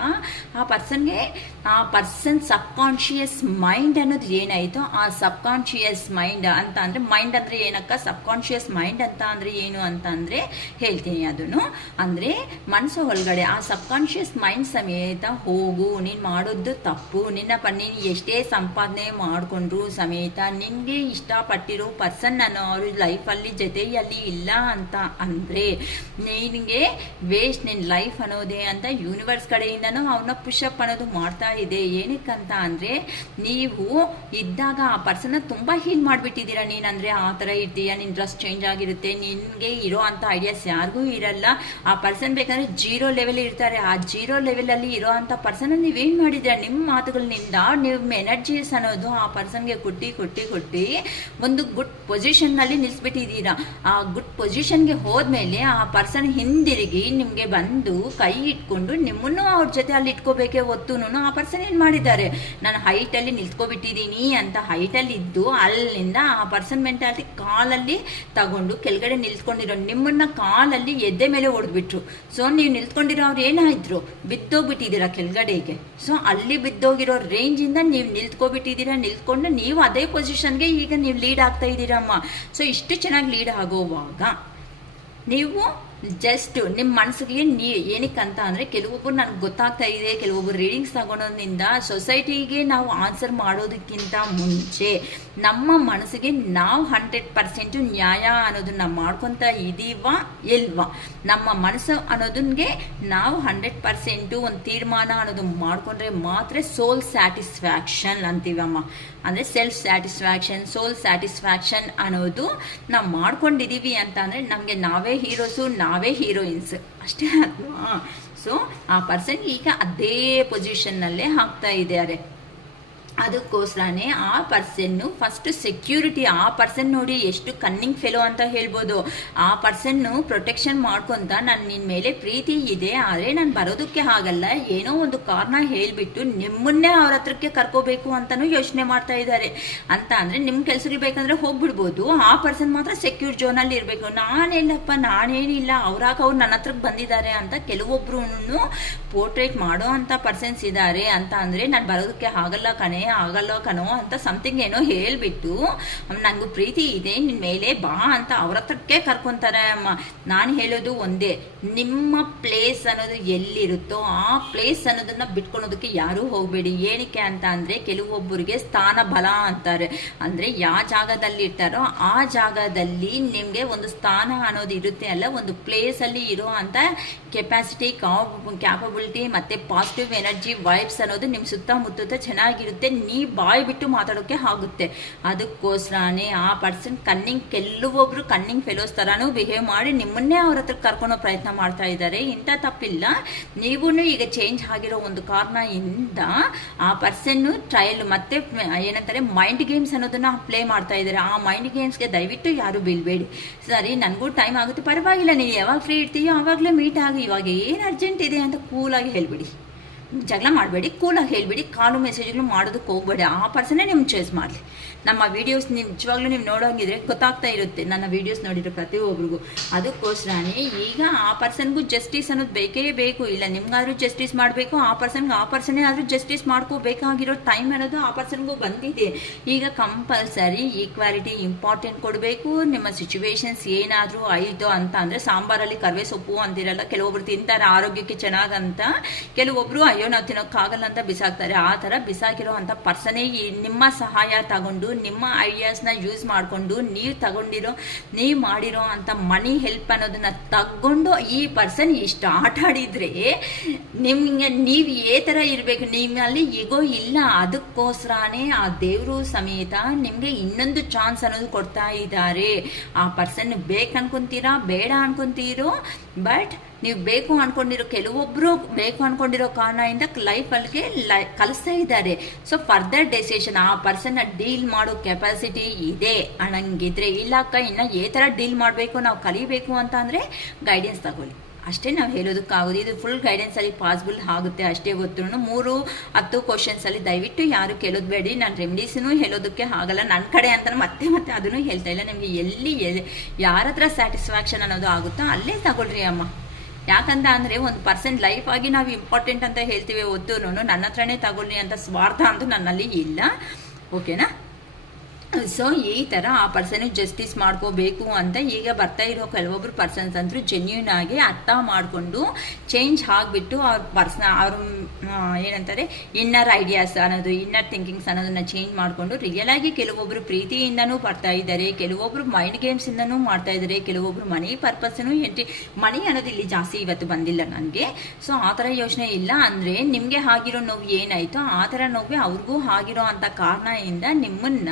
ಆ ಪರ್ಸನ್ ಸಬ್ ಕಾನ್ಷಿಯಸ್ ಮೈಂಡ್ ಅನ್ನೋದು ಏನಾಯಿತು, ಆ ಸಬ್ ಕಾನ್ಷಿಯಸ್ ಮೈಂಡ್ ಅಂತ ಅಂದರೆ ಮೈಂಡ್ ಅಂದರೆ ಏನಕ್ಕ, ಸಬ್ ಕಾನ್ಷಿಯಸ್ ಮೈಂಡ್ ಅಂತ ಅಂದರೆ ಏನು ಅಂತ ಅಂದರೆ ಹೇಳ್ತೀನಿ. ಅದನ್ನು ಅಂದರೆ ಮನಸ್ಸು ಒಳಗಡೆ ಆ ಸಬ್ ಕಾನ್ಷಿಯಸ್ ಮೈಂಡ್ ಸಮೇತ ಹೋಗು, ನೀನು ಮಾಡೋದು ತಪ್ಪು, ನೀನು ಎಷ್ಟೇ ಸಂಪಾದನೆ ಮಾಡಿಕೊಂಡ್ರು ಸಮೇತ ನಿನಗೆ ಇಷ್ಟಪಟ್ಟಿರೋ ಪರ್ಸನ್ ಅವ್ರ ಲೈಫಲ್ಲಿ ಜೊತೆಯಲ್ಲಿ ಇಲ್ಲ ಅಂತ ಅಂದರೆ ನಿನಗೆ ವೇಸ್ಟ್ ನಿನ್ನ ಲೈಫ್ ಅನ್ನೋದೇ ಅಂತ ಯೂನಿವರ್ಸ್ ಕಡೆಯಿಂದನೂ ಅವ್ರನ್ನ ಪುಷಪ್ ಅನ್ನೋದು ಮಾಡ್ತಾ ಇದೆ. ಏನಕ್ಕಂತ ಅಂದರೆ ನೀವು ಇದ್ದಾಗ ಆ ಪರ್ಸನ್ನ ತುಂಬ ಹೀಲ್ ಮಾಡಿಬಿಟ್ಟಿದ್ದೀರಾ. ನೀನಂದರೆ ಆ ಥರ ಇರ್ತೀಯ, ನಿನ್ನ ಡ್ರೆಸ್ ಚೇಂಜ್ ಆಗಿರುತ್ತೆ, ನಿನಗೆ ಇರೋ ಅಂಥ ಐಡಿಯಾಸ್ ಯಾರಿಗೂ ಇರಲ್ಲ. ಆ ಪರ್ಸನ್ ಬೇಕಂದರೆ ಜೀರೋ ಲೆವೆಲ್ ಇರ್ತಾರೆ, ಆ ಜೀರೋ ಲೆವೆಲಲ್ಲಿ ಇರೋ ಅಂಥ ಪರ್ಸನ್ ನೀವೇನು ಮಾಡಿದ್ದೀರಾ, ನಿಮ್ಮ ಮಾತುಗಳಿಂದ ನಿಮ್ಮ ಎನರ್ಜೀಸ್ ಅನ್ನೋದು ಆ ಪರ್ಸನ್ಗೆ ಕೊಟ್ಟು ಒಂದು ಗುಡ್ ಪೊಸಿಷನ್ನಲ್ಲಿ ನಿಲ್ಲಿಸ್ಬಿಟ್ಟಿದ್ದೀರಾ. ಆ ಗುಡ್ ಪೊಸಿಷನ್ಗೆ ಹೋದ್ಮೇಲೆ ಆ ಪರ್ಸನ್ ಹಿಂದಿರುಗಿ ನಿಮಗೆ ಬಂದು ಕೈ ಇಟ್ಕೊಂಡು ನಿಮ್ಮನ್ನು ಅವ್ರ ಜೊತೆ ಅಲ್ಲಿ ಇಟ್ಕೋಬೇಕೇ ಹೊತ್ತು ಆ ಪರ್ಸನ್ ಏನು ಮಾಡಿದ್ದಾರೆ, ನಾನು ಹೈಟಲ್ಲಿ ನಿಲ್ತ್ಕೊಬಿಟ್ಟಿದ್ದೀನಿ ಅಂತ ಹೈಟಲ್ಲಿ ಇದ್ದು ಅಲ್ಲಿಂದ ಆ ಪರ್ಸನ್ ಮೆಂಟಾಲಿಟಿ ಕಾಲಲ್ಲಿ ತಗೊಂಡು ಕೆಳಗಡೆ ನಿಲ್ತ್ಕೊಂಡಿರೋ ನಿಮ್ಮನ್ನ ಕಾಲಲ್ಲಿ ಎದ್ದೆ ಮೇಲೆ ಹೊಡೆದ್ಬಿಟ್ರು. ಸೊ ನೀವು ನಿಲ್ತ್ಕೊಂಡಿರೋ ಅವ್ರು ಏನಾಯಿದ್ರು, ಬಿದ್ದೋಗ್ಬಿಟ್ಟಿದ್ದೀರಾ ಕೆಳಗಡೆಗೆ. ಸೊ ಅಲ್ಲಿ ಬಿದ್ದೋಗಿರೋ ರೇಂಜಿಂದ ನೀವು ನಿಲ್ತ್ಕೊಂಡು ನೀವು ಅದೇ ಪೊಸಿಷನ್ಗೆ ಈಗ ನೀವು ಲೀಡ್ ಆಗ್ತಾ ಇದ್ದೀರಮ್ಮ. ಸೊ ಇಷ್ಟು ಚೆನ್ನಾಗಿ ಲೀಡ್ ಆಗೋವಾಗ ನೀವು ಜಸ್ಟ್ ನಿಮ್ಮ ಮನಸ್ಸಿಗೆ ಏನಕ್ಕಂತ ಅಂದರೆ ಕೆಲವೊಬ್ಬರು ನನಗೆ ಗೊತ್ತಾಗ್ತಾ ಇದೆ, ಕೆಲವೊಬ್ಬರು ರೀಡಿಂಗ್ಸ್ ತಗೊಳೋದ್ರಿಂದ ಸೊಸೈಟಿಗೆ ನಾವು ಆನ್ಸರ್ ಮಾಡೋದಕ್ಕಿಂತ ಮುಂಚೆ ನಮ್ಮ ಮನಸ್ಸಿಗೆ ನಾವು 100% ನ್ಯಾಯ ಅನ್ನೋದನ್ನ ಮಾಡ್ಕೊತ ಇದೀವಾ ಇಲ್ವಾ, ನಮ್ಮ ಮನಸ್ಸು ಅನ್ನೋದನ್ಗೆ ನಾವು 100% ಒಂದು ತೀರ್ಮಾನ ಅನ್ನೋದು ಮಾಡ್ಕೊಂಡ್ರೆ ಮಾತ್ರ ಸೋಲ್ ಸ್ಯಾಟಿಸ್ಫ್ಯಾಕ್ಷನ್ ಅಂತೀವಮ್ಮ. ಅಂದರೆ ಸೆಲ್ಫ್ ಸ್ಯಾಟಿಸ್ಫ್ಯಾಕ್ಷನ್, ಸೋಲ್ ಸ್ಯಾಟಿಸ್ಫ್ಯಾಕ್ಷನ್ ಅನ್ನೋದು ನಾವು ಮಾಡ್ಕೊಂಡಿದ್ದೀವಿ ಅಂತ ಅಂದರೆ ನಮಗೆ ನಾವೇ ಹೀರೋಸು, ನಾವೇ ಹೀರೋಯಿನ್ಸ್ ಅಷ್ಟೇ ಅಲ್ವಾ. ಸೊ ಆ ಪರ್ಸನ್ ಈಗ ಅದೇ ಪೊಸಿಷನ್ನಲ್ಲೇ ಆಗ್ತಾ ಇದ್ದಾರೆ. ಅದಕ್ಕೋಸ್ಕರನೇ ಆ ಪರ್ಸನ್ನು ಫಸ್ಟ್ ಸೆಕ್ಯೂರಿಟಿ, ಆ ಪರ್ಸನ್ ನೋಡಿ ಎಷ್ಟು ಕನ್ನಿಂಗ್ ಫೆಲೋ ಅಂತ ಹೇಳ್ಬೋದು. ಆ ಪರ್ಸನ್ನು ಪ್ರೊಟೆಕ್ಷನ್ ಮಾಡ್ಕೊತ ನನ್ನ ನಿನ್ನ ಮೇಲೆ ಪ್ರೀತಿ ಇದೆ, ಆದರೆ ನಾನು ಬರೋದಕ್ಕೆ ಆಗಲ್ಲ, ಏನೋ ಒಂದು ಕಾರಣ ಹೇಳಿಬಿಟ್ಟು ನಿಮ್ಮನ್ನೇ ಅವ್ರ ಹತ್ರಕ್ಕೆ ಕರ್ಕೋಬೇಕು ಅಂತಲೂ ಯೋಚನೆ ಮಾಡ್ತಾ ಇದ್ದಾರೆ. ಅಂತ ಅಂದರೆ ನಿಮ್ಮ ಕೆಲಸಕ್ಕೆ ಬೇಕಂದ್ರೆ ಹೋಗ್ಬಿಡ್ಬೋದು, ಆ ಪರ್ಸನ್ ಮಾತ್ರ ಸೆಕ್ಯೂರ್ ಝೋನಲ್ಲಿ ಇರಬೇಕು. ನಾನೆಲ್ಲಪ್ಪ, ನಾನೇನಿಲ್ಲ, ಅವ್ರು ನನ್ನ ಹತ್ರಕ್ಕೆ ಬಂದಿದ್ದಾರೆ ಅಂತ ಕೆಲವೊಬ್ರು ಪೋರ್ಟ್ರೇಟ್ ಮಾಡೋ ಅಂತ ಪರ್ಸನ್ಸ್ ಇದ್ದಾರೆ. ಅಂತ ಅಂದರೆ ನಾನು ಬರೋದಕ್ಕೆ ಆಗಲ್ಲ ಕಣೋ ಅಂತ ಸಮಥಿಂಗ್ ಏನೋ ಹೇಳ್ಬಿಟ್ಟು ನನಗೂ ಪ್ರೀತಿ ಇದೆ ನಿನ್ನ ಮೇಲೆ ಬಾ ಅಂತ ಅವ್ರ ಹತ್ರಕ್ಕೆ ಕರ್ಕೊಂತಾರೆ ಅಮ್ಮ. ನಾನು ಹೇಳೋದು ಒಂದೇ, ನಿಮ್ಮ ಪ್ಲೇಸ್ ಅನ್ನೋದು ಎಲ್ಲಿರುತ್ತೋ ಆ ಪ್ಲೇಸ್ ಅನ್ನೋದನ್ನ ಬಿಟ್ಕೊಳೋದಕ್ಕೆ ಯಾರೂ ಹೋಗಬೇಡಿ. ಏನಕ್ಕೆ ಅಂತ ಅಂದರೆ ಕೆಲವೊಬ್ಬರಿಗೆ ಸ್ಥಾನ ಬಲ ಅಂತಾರೆ. ಅಂದರೆ ಯಾವ ಜಾಗದಲ್ಲಿ ಇರ್ತಾರೋ ಆ ಜಾಗದಲ್ಲಿ ನಿಮಗೆ ಒಂದು ಸ್ಥಾನ ಅನ್ನೋದು ಇರುತ್ತೆ ಅಲ್ಲ, ಒಂದು ಪ್ಲೇಸಲ್ಲಿ ಇರೋ ಅಂತ ಕೆಪಾಸಿಟಿ, ಕ್ಯಾಪಬಿಲಿಟಿ ಮತ್ತು ಪಾಸಿಟಿವ್ ಎನರ್ಜಿ, ವೈಬ್ಸ್ ಅನ್ನೋದು ನಿಮ್ಮ ಸುತ್ತಮುತ್ತ ಚೆನ್ನಾಗಿರುತ್ತೆ. ನೀವು ಬಾಯಿ ಬಿಟ್ಟು ಮಾತಾಡೋಕ್ಕೆ ಆಗುತ್ತೆ. ಅದಕ್ಕೋಸ್ಕರನೇ ಆ ಪರ್ಸನ್ ಕೆಲವೊಬ್ರು ಕನ್ನಿಂಗ್ ಫೆಲೋಸ್ ಥರನೂ ಬಿಹೇವ್ ಮಾಡಿ ನಿಮ್ಮನ್ನೇ ಅವ್ರ ಹತ್ರ ಕರ್ಕೊಳೋ ಪ್ರಯತ್ನ ಮಾಡ್ತಾ ಇದ್ದಾರೆ. ಇಂಥ ತಪ್ಪಿಲ್ಲ. ನೀವೂ ಈಗ ಚೇಂಜ್ ಆಗಿರೋ ಒಂದು ಕಾರಣದಿಂದ ಆ ಪರ್ಸನ್ನು ಟ್ರಯಲ್ ಮತ್ತೆ ಏನಂತಾರೆ ಮೈಂಡ್ ಗೇಮ್ಸ್ ಅನ್ನೋದನ್ನ ಪ್ಲೇ ಮಾಡ್ತಾ ಇದ್ದಾರೆ. ಆ ಮೈಂಡ್ ಗೇಮ್ಸ್ಗೆ ದಯವಿಟ್ಟು ಯಾರು ಬೀಳ್ಬೇಡಿ. ಸರಿ, ನನಗೂ ಟೈಮ್ ಆಗುತ್ತೆ, ಪರವಾಗಿಲ್ಲ, ನೀವು ಯಾವಾಗ ಫ್ರೀ ಇರ್ತೀಯೋ ಆವಾಗಲೇ ಮೀಟ್ ಆಗಿ, ಇವಾಗ ಏನು ಅರ್ಜೆಂಟ್ ಇದೆ ಅಂತ ಕೂಲಾಗಿ ಹೇಳ್ಬಿಡಿ. ಜಗಳ ಮಾಡಬೇಡಿ, ಕೂಲಾಗಿ ಹೇಳ್ಬಿಡಿ, ಕಾಲು ಮೆಸೇಜ್ಗಳು ಮಾಡೋದಕ್ಕೆ ಹೋಗ್ಬೇಡಿ. ಆ ಪರ್ಸನ್ನೇ ನಿಮ್ಗೆ ಚೇಸ್ ಮಾಡಲಿ. ನಮ್ಮ ವೀಡಿಯೋಸ್ ನಿಜವಾಗ್ಲೂ ನೀವು ನೋಡೋಂಗಿದ್ರೆ ಗೊತ್ತಾಗ್ತಾ ಇರುತ್ತೆ, ನನ್ನ ವೀಡಿಯೋಸ್ ನೋಡಿರೋ ಪ್ರತಿಯೊಬ್ಬರಿಗೂ. ಅದಕ್ಕೋಸ್ಕರನೇ ಈಗ ಆ ಪರ್ಸನ್ಗೂ ಜಸ್ಟಿಸ್ ಅನ್ನೋದು ಬೇಕೇ ಬೇಕು. ಇಲ್ಲ ನಿಮ್ಗಾದ್ರೂ ಜಸ್ಟಿಸ್ ಮಾಡಬೇಕು, ಆ ಪರ್ಸನ್ನೇ ಆದರೂ ಜಸ್ಟಿಸ್ ಮಾಡ್ಕೋಬೇಕಾಗಿರೋ ಟೈಮ್ ಅನ್ನೋದು ಆ ಪರ್ಸನ್ಗೂ ಬಂದಿದೆ. ಈಗ ಕಂಪಲ್ಸರಿ ಈಕ್ವಾಲಿಟಿ ಇಂಪಾರ್ಟೆಂಟ್ ಕೊಡಬೇಕು. ನಿಮ್ಮ ಸಿಚುವೇಶನ್ಸ್ ಏನಾದರೂ ಆಯಿತು ಅಂತ ಅಂದರೆ, ಸಾಂಬಾರಲ್ಲಿ ಕರ್ವೆ ಸೊಪ್ಪು ಅಂತಿರಲ್ಲ, ಕೆಲವೊಬ್ರು ತಿಂತಾರೆ ಆರೋಗ್ಯಕ್ಕೆ ಚೆನ್ನಾಗಂತ, ಕೆಲವೊಬ್ರು ಅಯ್ಯೋ ನಾವು ತಿನ್ನೋಕ್ಕಾಗಲ್ಲ ಅಂತ ಬಿಸಾಕ್ತಾರೆ. ಆ ಥರ ಬಿಸಾಕಿರೋ ಅಂಥ ಪರ್ಸನೇ ನಿಮ್ಮ ಸಹಾಯ ತಗೊಂಡು, ನಿಮ್ಮ ಐಡಿಯಾಸ್ನ ಯೂಸ್ ಮಾಡಿಕೊಂಡು, ನೀವು ಮಾಡಿರೋ ಅಂಥ ಮನಿ ಹೆಲ್ಪ್ ಅನ್ನೋದನ್ನ ತಗೊಂಡು ಈ ಪರ್ಸನ್ ಇಷ್ಟು ಆಟ ಆಡಿದ್ರೆ ನಿಮಗೆ ನೀವು ಏ ಥರ ಇರಬೇಕು, ನಿಮ್ಮಲ್ಲಿ ಈಗೋ ಇಲ್ಲ. ಅದಕ್ಕೋಸ್ಕರನೇ ಆ ದೇವರು ಸಮೇತ ನಿಮಗೆ ಇನ್ನೊಂದು ಚಾನ್ಸ್ ಅನ್ನೋದು ಕೊಡ್ತಾ ಇದ್ದಾರೆ. ಆ ಪರ್ಸನ್ ಬೇಕು ಅನ್ಕೊಂತೀರಾ, ಬೇಡ ಅನ್ಕೊಂತೀರೋ, ಬಟ್ ನೀವು ಬೇಕು ಅನ್ಕೊಂಡಿರೋ, ಕೆಲವೊಬ್ಬರು ಬೇಕು ಅನ್ಕೊಂಡಿರೋ ಕಾರಣದಿಂದ ಲೈಫಲ್ಲಿಗೆ ಕಲಿಸ್ತಾ ಇದ್ದಾರೆ. ಸೊ ಫರ್ದರ್ ಡೆಸಿಷನ್ ಆ ಪರ್ಸನ್ನ ಡೀಲ್ ಮಾಡೋ ಕೆಪಾಸಿಟಿ ಇದೆ ಅನ್ನಂಗಿದ್ರೆ, ಇಲ್ಲಕ್ಕ ಇನ್ನು ಏ ಥರ ಡೀಲ್ ಮಾಡಬೇಕು ನಾವು ಕಲಿಬೇಕು ಅಂತ ಅಂದರೆ ಗೈಡೆನ್ಸ್ ತಗೊಳ್ಳಿ. ಅಷ್ಟೇ ನಾವು ಹೇಳೋದಕ್ಕಾಗೋದು. ಇದು ಫುಲ್ ಗೈಡೆನ್ಸಲ್ಲಿ ಪಾಸಿಬಲ್ ಆಗುತ್ತೆ ಅಷ್ಟೇ. ಗೊತ್ತು 3-10 ಕ್ವಶನ್ಸಲ್ಲಿ ದಯವಿಟ್ಟು ಯಾರು ಕೇಳೋದು ಬೇಡಿ. ನಾನು ರೆಮಿಡೀಸೂ ಹೇಳೋದಕ್ಕೆ ಆಗಲ್ಲ, ನನ್ನ ಕಡೆ ಅಂತ ಮತ್ತೆ ಅದನ್ನು ಹೇಳ್ತಾ ಇಲ್ಲ. ನಿಮಗೆ ಯಾರ ಹತ್ರ ಸ್ಯಾಟಿಸ್ಫ್ಯಾಕ್ಷನ್ ಅನ್ನೋದು ಆಗುತ್ತೋ ಅಲ್ಲೇ ತಗೊಳ್ರಿ ಅಮ್ಮ. ಯಾಕಂತ ಅಂದರೆ ಒಂದು ಪರ್ಸನ್ ಲೈಫ್ ಆಗಿ ನಾವು ಇಂಪಾರ್ಟೆಂಟ್ ಅಂತ ಹೇಳ್ತೀವಿ ಹೊತ್ತು ನನ್ನ ಹತ್ರನೇ ತಗೊಳ್ಳಿ ಅಂತ ಸ್ವಾರ್ಥ ಅಂತೂ ನನ್ನಲ್ಲಿ ಇಲ್ಲ. ಓಕೆನಾ? ಸೊ ಈ ಥರ ಆ ಪರ್ಸನಿಗೆ ಜಸ್ಟಿಸ್ ಮಾಡ್ಕೋಬೇಕು ಅಂತ ಈಗ ಬರ್ತಾ ಇರೋ ಕೆಲವೊಬ್ರು ಪರ್ಸನ್ಸ್ ಅಂತೂ ಜೆನ್ಯೂನ್ ಆಗಿ ಅರ್ಥ ಮಾಡಿಕೊಂಡು ಚೇಂಜ್ ಆಗಿಬಿಟ್ಟು ಅವ್ರ ಏನಂತಾರೆ ಇನ್ನರ್ ಐಡಿಯಾಸ್ ಅನ್ನೋದು, ಇನ್ನರ್ ಥಿಂಕಿಂಗ್ಸ್ ಅನ್ನೋದನ್ನ ಚೇಂಜ್ ಮಾಡಿಕೊಂಡು ರಿಯಲ್ ಆಗಿ ಕೆಲವೊಬ್ರು ಪ್ರೀತಿಯಿಂದನೂ ಬರ್ತಾ ಇದ್ದಾರೆ, ಕೆಲವೊಬ್ರು ಮೈಂಡ್ ಗೇಮ್ಸಿಂದನೂ ಮಾಡ್ತಾ ಇದ್ದಾರೆ, ಕೆಲವೊಬ್ರು ಮನಿ ಪರ್ಪಸ್ನು ಮನಿ ಅನ್ನೋದು ಇಲ್ಲಿ ಜಾಸ್ತಿ ಇವತ್ತು ಬಂದಿಲ್ಲ ನನಗೆ. ಸೊ ಆ ಥರ ಯೋಚನೆ ಇಲ್ಲ. ಅಂದರೆ ನಿಮಗೆ ಆಗಿರೋ ನೋವು ಏನಾಯಿತೋ ಆ ಥರ ನೋವು ಅವ್ರಿಗೂ ಆಗಿರೋ ಅಂಥ ಕಾರಣದಿಂದ ನಿಮ್ಮನ್ನ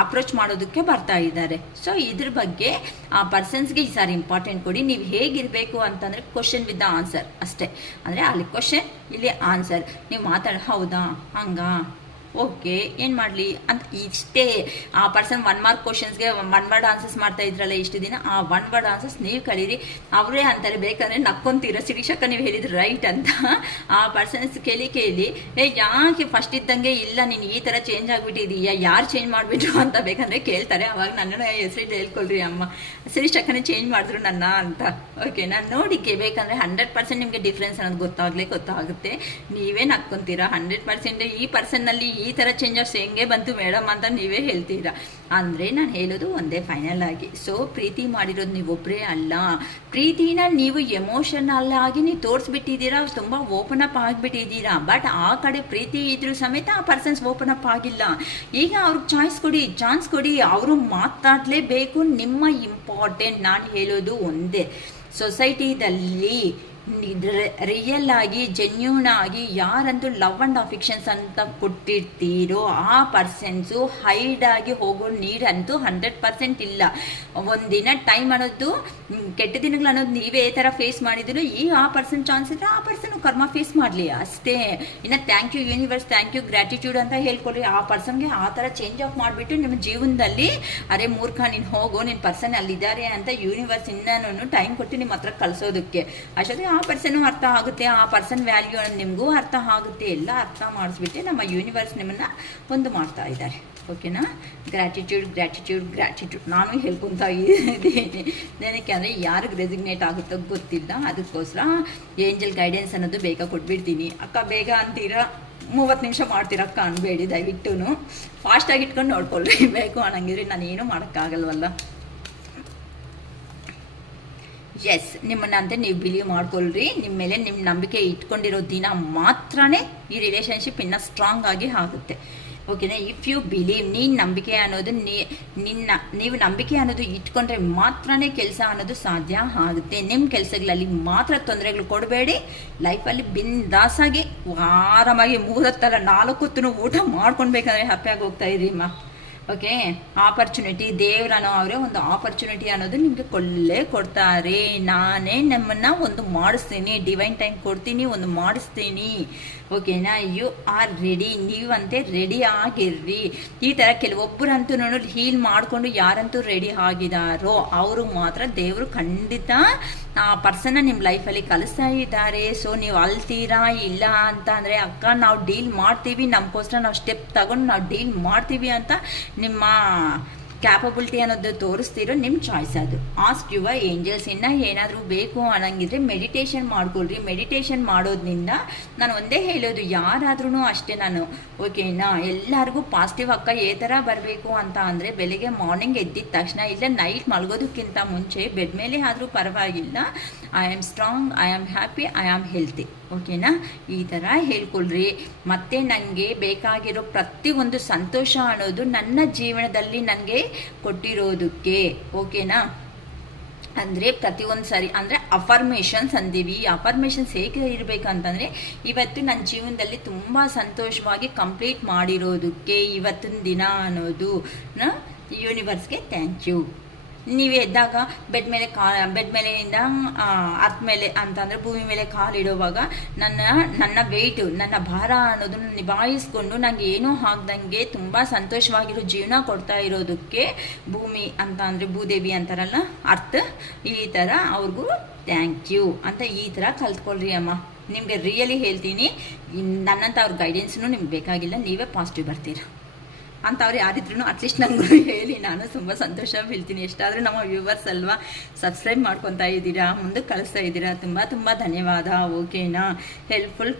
ಅಪ್ರೋಚ್ ಮಾಡೋದಕ್ಕೆ ಬರ್ತಾ ಇದ್ದಾರೆ. ಸೊ ಇದ್ರ ಬಗ್ಗೆ ಆ ಪರ್ಸನ್ಸ್ಗೆ ಈ ಸಾರಿ ಇಂಪಾರ್ಟೆಂಟ್ ಕೊಡಿ. ನೀವು ಹೇಗಿರಬೇಕು ಅಂತಂದರೆ ಕ್ವಶನ್ ವಿತ್ ದ ಆನ್ಸರ್ ಅಷ್ಟೇ. ಅಂದರೆ ಅಲ್ಲಿ ಕ್ವಶನ್, ಇಲ್ಲಿ ಆನ್ಸರ್. ನೀವು ಹೌದಾ, ಹಂಗಾ, ಓಕೆ, ಏನು ಮಾಡಲಿ ಅಂತ ಇಷ್ಟೇ. ಆ ಪರ್ಸನ್ 1 ಮಾರ್ಕ್ ಕ್ವಶನ್ಸ್ಗೆ 1 ವರ್ಡ್ ಆನ್ಸರ್ಸ್ ಮಾಡ್ತಾ ಇದ್ರಲ್ಲ ಇಷ್ಟು ದಿನ, ಆ 1 ವರ್ಡ್ ಆನ್ಸರ್ಸ್ ನೀವು ಕಳೀರಿ. ಅವರೇ ಅಂತಾರೆ, ಬೇಕಂದರೆ ನಕ್ಕೊಂತೀರ, ಶಿರೀಷಕ್ಕ ನೀವು ಹೇಳಿದ್ರು ರೈಟ್ ಅಂತ. ಆ ಪರ್ಸನ್ಸ್ ಕೇಳಿ ಯಾಕೆ ಫಸ್ಟ್ ಇದ್ದಂಗೆ ಇಲ್ಲ, ನೀನು ಈ ಥರ ಚೇಂಜ್ ಆಗಿಬಿಟ್ಟಿದೀಯಾ, ಯಾರು ಚೇಂಜ್ ಮಾಡಿಬಿಟ್ರು ಅಂತ ಬೇಕಂದರೆ ಕೇಳ್ತಾರೆ. ಅವಾಗ ನನ್ನನ್ನು ಹೆಸರು ಹೇಳ್ಕೊಳ್ರಿ, ಅಮ್ಮ ಶಿರೀಷಕ್ಕನೇ ಚೇಂಜ್ ಮಾಡಿದ್ರು ನನ್ನ ಅಂತ. ಓಕೆ, ನಾನು ನೋಡಿಕೆ ಬೇಕಂದರೆ 100% ನಿಮಗೆ ಡಿಫ್ರೆನ್ಸ್ ಅನ್ನೋದು ಗೊತ್ತಾಗುತ್ತೆ. ನೀವೇ ನಕ್ಕೊಂತೀರಾ 100%. ಈ ಪರ್ಸನ್ನಲ್ಲಿ ಈ ಥರ ಚೇಂಜಸ್ ಹೆಂಗೆ ಬಂತು ಮೇಡಮ್ ಅಂತ ನೀವೇ ಹೇಳ್ತೀರಾ. ಅಂದರೆ ನಾನು ಹೇಳೋದು ಒಂದೇ ಫೈನಲ್ ಆಗಿ, ಸೊ ಪ್ರೀತಿ ಮಾಡಿರೋದು ನೀವೊಬ್ಬರೇ ಅಲ್ಲ, ಪ್ರೀತಿನ ನೀವು ಎಮೋಷನಲ್ ಆಗಿ ನೀವು ತೋರಿಸ್ಬಿಟ್ಟಿದ್ದೀರಾ, ತುಂಬ ಓಪನ್ ಅಪ್ ಆಗಿಬಿಟ್ಟಿದ್ದೀರಾ. ಬಟ್ ಆ ಕಡೆ ಪ್ರೀತಿ ಇದ್ರೂ ಸಮೇತ ಆ ಪರ್ಸನ್ಸ್ ಓಪನ್ ಅಪ್ ಆಗಿಲ್ಲ. ಈಗ ಅವ್ರಿಗೆ ಚಾನ್ಸ್ ಕೊಡಿ, ಅವರು ಮಾತಾಡಲೇಬೇಕು. ನಿಮ್ಮ ಇಂಪಾರ್ಟೆಂಟ್ ನಾನು ಹೇಳೋದು ಒಂದೇ, ಸೊಸೈಟಿದಲ್ಲಿ ರಿಯಲ್ ಆಗಿ ಜೆನ್ಯೂನ್ ಆಗಿ ಯಾರಂತೂ ಲವ್ ಆ್ಯಂಡ್ ಅಫಿಕ್ಷನ್ಸ್ ಅಂತ ಕೊಟ್ಟಿರ್ತೀರೋ ಆ ಪರ್ಸನ್ಸು ಹೈಡ್ ಆಗಿ ಹೋಗೋ ನೀಡಂತೂ 100% ಇಲ್ಲ. ಒಂದಿನ ಟೈಮ್ ಅನ್ನೋದು, ಕೆಟ್ಟ ದಿನಗಳು ಅನ್ನೋದು ನೀವೇ ಥರ ಫೇಸ್ ಮಾಡಿದ್ರು, ಆ ಪರ್ಸನ್ ಚಾನ್ಸ್ ಇದ್ರೆ ಆ ಪರ್ಸನ್ ಕರ್ಮ ಫೇಸ್ ಮಾಡಲಿ ಅಷ್ಟೇ. ಇನ್ನು thank you universe, thank you gratitude ಅಂತ ಹೇಳ್ಕೊಡ್ರಿ ಆ ಪರ್ಸನ್ಗೆ. ಆ ಥರ ಚೇಂಜ್ ಆಫ್ ಮಾಡಿಬಿಟ್ಟು ನಿಮ್ಮ ಜೀವನದಲ್ಲಿ ಅರೆ ಮೂರ್ಖ ನೀನು ಹೋಗೋ, ನಿನ್ನ ಪರ್ಸನ್ ಅಲ್ಲಿದ್ದಾರೆ ಅಂತ ಯೂನಿವರ್ಸ್ ಇನ್ನೂ ಟೈಮ್ ಕೊಟ್ಟು ನಿಮ್ಮ ಹತ್ರ ಕಳಿಸೋದಕ್ಕೆ. ಅಷ್ಟೊತ್ತಿಗೆ ಆ ಪರ್ಸನ್ನು ಅರ್ಥ ಆಗುತ್ತೆ, ಆ ಪರ್ಸನ್ ವ್ಯಾಲ್ಯೂ ಅನ್ನೋದು ನಿಮಗೂ ಅರ್ಥ ಆಗುತ್ತೆ. ಎಲ್ಲ ಅರ್ಥ ಮಾಡಿಸ್ಬಿಟ್ಟು ನಮ್ಮ ಯೂನಿವರ್ಸ್ ನಿಮ್ಮನ್ನು ಒಂದು ಮಾಡ್ತಾ ಇದ್ದಾರೆ. ಓಕೆನಾ? ಗ್ರ್ಯಾಟಿಟ್ಯೂಡ್ ನಾನು ಹೇಳ್ಕೊತಾ ಇದ್ದೀನಿ. ಏನಕ್ಕೆ ಅಂದರೆ ಯಾರಿಗೆ ರೆಸಿಗ್ನೇಟ್ ಆಗುತ್ತೋ ಗೊತ್ತಿಲ್ಲ, ಅದಕ್ಕೋಸ್ಕರ ಏಂಜಲ್ ಗೈಡೆನ್ಸ್ ಅನ್ನೋದು ಬೇಗ ಕೊಟ್ಬಿಡ್ತೀನಿ. ಅಕ್ಕ ಬೇಗ ಅಂತೀರಾ, 30 ನಿಮಿಷ ಮಾಡ್ತೀರ ಅಕ್ಕ ಅನ್ಬೇಡಿ ದಯವಿಟ್ಟು. ಫಾಸ್ಟಾಗಿ ಇಟ್ಕೊಂಡು ನೋಡ್ಕೊಳ್ರಿ, ಬೇಕು ಅನ್ನಂಗಿದ್ರೆ ನಾನು ಏನೂ ಮಾಡೋಕ್ಕಾಗಲ್ವಲ್ಲ. ಎಸ್, ನಿಮ್ಮನ್ನಂತೆ ನೀವು ಬಿಲೀವ್ ಮಾಡ್ಕೊಳ್ರಿ. ನಿಮ್ಮ ಮೇಲೆ ನಿಮ್ಮ ನಂಬಿಕೆ ಇಟ್ಕೊಂಡಿರೋ ದಿನ ಮಾತ್ರನೇ ಈ ರಿಲೇಷನ್ಶಿಪ್ ಇನ್ನೂ ಸ್ಟ್ರಾಂಗ್ ಆಗಿ ಆಗುತ್ತೆ. ಓಕೆನಾ? ಇಫ್ ಯು ಬಿಲೀವ್, ನೀನು ನಂಬಿಕೆ ಅನ್ನೋದು ನೀವು ನಂಬಿಕೆ ಅನ್ನೋದು ಇಟ್ಕೊಂಡ್ರೆ ಮಾತ್ರನೇ ಕೆಲಸ ಅನ್ನೋದು ಸಾಧ್ಯ ಆಗುತ್ತೆ. ನಿಮ್ಮ ಕೆಲಸಗಳಲ್ಲಿ ಮಾತ್ರ ತೊಂದರೆಗಳು ಕೊಡಬೇಡಿ. ಲೈಫಲ್ಲಿ ಬಿಂದಾಸಾಗಿ ಆರಾಮಾಗಿ 3 ಹೊತ್ತು ಊಟ ಮಾಡ್ಕೊಳ್ಬೇಕಂದ್ರೆ ಹ್ಯಾಪಿಯಾಗಿ ಹೋಗ್ತಾ ಇರಿ ಅಮ್ಮ. ಓಕೆ, ಆಪರ್ಚುನಿಟಿ ದೇವರನೋ ಅವರೇ ಒಂದು ಆಪರ್ಚುನಿಟಿ ಅನ್ನೋದು ನಿಮಗೆ ಕೊಡ್ತಾರೆ. ನಾನೇ ನಮ್ಮನ್ನು ಒಂದು ಮಾಡಿಸ್ತೀನಿ, ಡಿವೈನ್ ಟೈಮ್ ಕೊಡ್ತೀನಿ, ಒಂದು ಮಾಡಿಸ್ತೀನಿ. ಓಕೆನಾ? ಯು ಆರ್ ರೆಡಿ, ನೀವಂತೆ ರೆಡಿ ಆಗಿರ್ರಿ. ಈ ಥರ ಕೆಲವೊಬ್ಬರಂತೂ ಹೀಲ್ ಮಾಡಿಕೊಂಡು ಯಾರಂತೂ ರೆಡಿ ಆಗಿದಾರೋ ಅವರು ಮಾತ್ರ ದೇವರು ಖಂಡಿತ ಆ ಪರ್ಸನ್ನ ನಿಮ್ಮ ಲೈಫಲ್ಲಿ ಕಲಿಸ್ತಾ ಇದ್ದಾರೆ. ಸೊ ನೀವು ಅಳ್ತೀರಾ ಇಲ್ಲ ಅಂತ ಅಂದರೆ, ಅಕ್ಕ ನಾವು ಡೀಲ್ ಮಾಡ್ತೀವಿ, ನಮಗೋಸ್ಕರ ನಾವು ಸ್ಟೆಪ್ ತಗೊಂಡು ನಾವು ಡೀಲ್ ಮಾಡ್ತೀವಿ ಅಂತ ನಿಮ್ಮ ಕ್ಯಾಪಬಿಲಿಟಿ ಅನ್ನೋದು ತೋರಿಸ್ತಿರೋ ನಿಮ್ಮ ಚಾಯ್ಸ್ ಅದು. Ask your angels. ಇನ್ನೂ ಏನಾದರೂ ಬೇಕು ಅನ್ನಂಗಿದ್ರೆ ಮೆಡಿಟೇಷನ್ ಮಾಡ್ಕೊಳ್ರಿ. ಮೆಡಿಟೇಷನ್ ಮಾಡೋದ್ರಿಂದ ನಾನು ಒಂದೇ ಹೇಳೋದು, ಯಾರಾದ್ರೂ ಅಷ್ಟೇ ನಾನು ಓಕೆನಾ, ಎಲ್ಲರಿಗೂ ಪಾಸಿಟಿವ್ ಅಕ್ಕ ಏ ಥರ ಬರಬೇಕು ಅಂತ ಅಂದರೆ ಬೆಳಿಗ್ಗೆ ಮಾರ್ನಿಂಗ್ ಎದ್ದಿದ ತಕ್ಷಣ ಇಲ್ಲ ನೈಟ್ ಮಲಗೋದಕ್ಕಿಂತ ಮುಂಚೆ ಬೆಡ್ ಮೇಲೆ ಆದರೂ ಪರವಾಗಿಲ್ಲ, I am strong, I am happy, I am healthy. ಓಕೆನಾ? ಈ ಥರ ಹೇಳ್ಕೊಳ್ರಿ. ಮತ್ತು ನನಗೆ ಬೇಕಾಗಿರೋ ಪ್ರತಿಯೊಂದು ಸಂತೋಷ ಅನ್ನೋದು ನನ್ನ ಜೀವನದಲ್ಲಿ ನನಗೆ ಕೊಟ್ಟಿರೋದಕ್ಕೆ. ಓಕೆನಾ? ಅಂದರೆ ಪ್ರತಿಯೊಂದು ಸಾರಿ ಅಂದರೆ ಅಫರ್ಮೇಷನ್ಸ್ ಅಂತೀವಿ. ಈ ಅಫರ್ಮೇಷನ್ಸ್ ಹೇಗೆ ಇರಬೇಕಂತಂದರೆ, ಇವತ್ತು ನನ್ನ ಜೀವನದಲ್ಲಿ ತುಂಬ ಸಂತೋಷವಾಗಿ ಕಂಪ್ಲೀಟ್ ಮಾಡಿರೋದಕ್ಕೆ ಇವತ್ತಿನ ದಿನ ಅನ್ನೋದು ಯೂನಿವರ್ಸ್ಗೆ ಥ್ಯಾಂಕ್ ಯು. ನೀವು ಎದ್ದಾಗ ಬೆಡ್ ಮೇಲೆಯಿಂದ ಅರ್ತ್ ಮೇಲೆ ಅಂತಂದರೆ ಭೂಮಿ ಮೇಲೆ ಕಾಲಿಡುವಾಗ ನನ್ನ ವೆಯ್ಟು, ನನ್ನ ಭಾರ ಅನ್ನೋದನ್ನು ನಿಭಾಯಿಸ್ಕೊಂಡು ನನಗೆ ಏನೂ ಆಗ್ದಂಗೆ ತುಂಬ ಸಂತೋಷವಾಗಿರೋ ಜೀವನ ಕೊಡ್ತಾ ಇರೋದಕ್ಕೆ ಭೂಮಿ ಅಂತ ಅಂದರೆ ಭೂದೇವಿ ಅಂತಾರಲ್ಲ ಅರ್ತ್, ಈ ಥರ ಅವ್ರಿಗೂ ಥ್ಯಾಂಕ್ ಯು ಅಂತ ಈ ಥರ ಕಲ್ತ್ಕೊಳ್ರಿ ಅಮ್ಮ. ನಿಮಗೆ ರಿಯಲಿ ಹೇಳ್ತೀನಿ, ನನ್ನಂಥ ಅವ್ರ ಗೈಡೆನ್ಸ್ನು ನಿಮ್ಗೆ ಬೇಕಾಗಿಲ್ಲ, ನೀವೇ ಪಾಸಿಟಿವ್ ಬರ್ತೀರ ಅಂತವ್ರು ಯಾರಿದ್ರು ಅಟ್ಲೀಸ್ಟ್ ನಂಗೆ ಹೇಳಿ, ನಾನು ತುಂಬ ಸಂತೋಷ ಬೀಳ್ತೀನಿ. ಎಷ್ಟಾದರೂ ನಮ್ಮ ವ್ಯೂವರ್ಸ್ ಅಲ್ವಾ, ಸಬ್ಸ್ಕ್ರೈಬ್ ಮಾಡ್ಕೊತಾ ಇದ್ದೀರಾ, ಮುಂದಕ್ಕೆ ಕಳಿಸ್ತಾ ಇದ್ದೀರಾ, ತುಂಬ ಧನ್ಯವಾದ. ಓಕೆನಾ? ಹೆಲ್ಪ್ಫುಲ್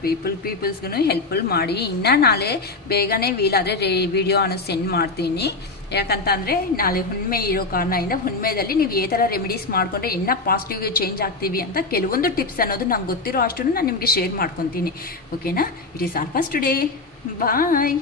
ಪೀಪಲ್ಸ್ಗೂ ಹೆಲ್ಪ್ಫುಲ್ ಮಾಡಿ. ಇನ್ನು ನಾಳೆ ಬೇಗನೆ ವೀಲಾದರೆ ವಿಡಿಯೋ ಅನ್ನೋ ಸೆಂಡ್ ಮಾಡ್ತೀನಿ. ಯಾಕಂತಂದರೆ ನಾಳೆ ಹುಣ್ಣಿಮೆ ಇರೋ ಕಾರಣದಿಂದ ಹುಣ್ಣಿಮೆದಲ್ಲಿ ನೀವು ಈ ಥರ ರೆಮಿಡೀಸ್ ಮಾಡಿಕೊಂಡ್ರೆ ಇನ್ನೂ ಪಾಸಿಟಿವ್ಗೆ ಚೇಂಜ್ ಆಗ್ತೀವಿ ಅಂತ ಕೆಲವೊಂದು ಟಿಪ್ಸ್ ಅನ್ನೋದು ನಂಗೆ ಗೊತ್ತಿರೋ ಅಷ್ಟನ್ನು ನಾನು ನಿಮಗೆ ಶೇರ್ ಮಾಡ್ಕೊತೀನಿ. ಓಕೆನಾ? It is all for today. Bye.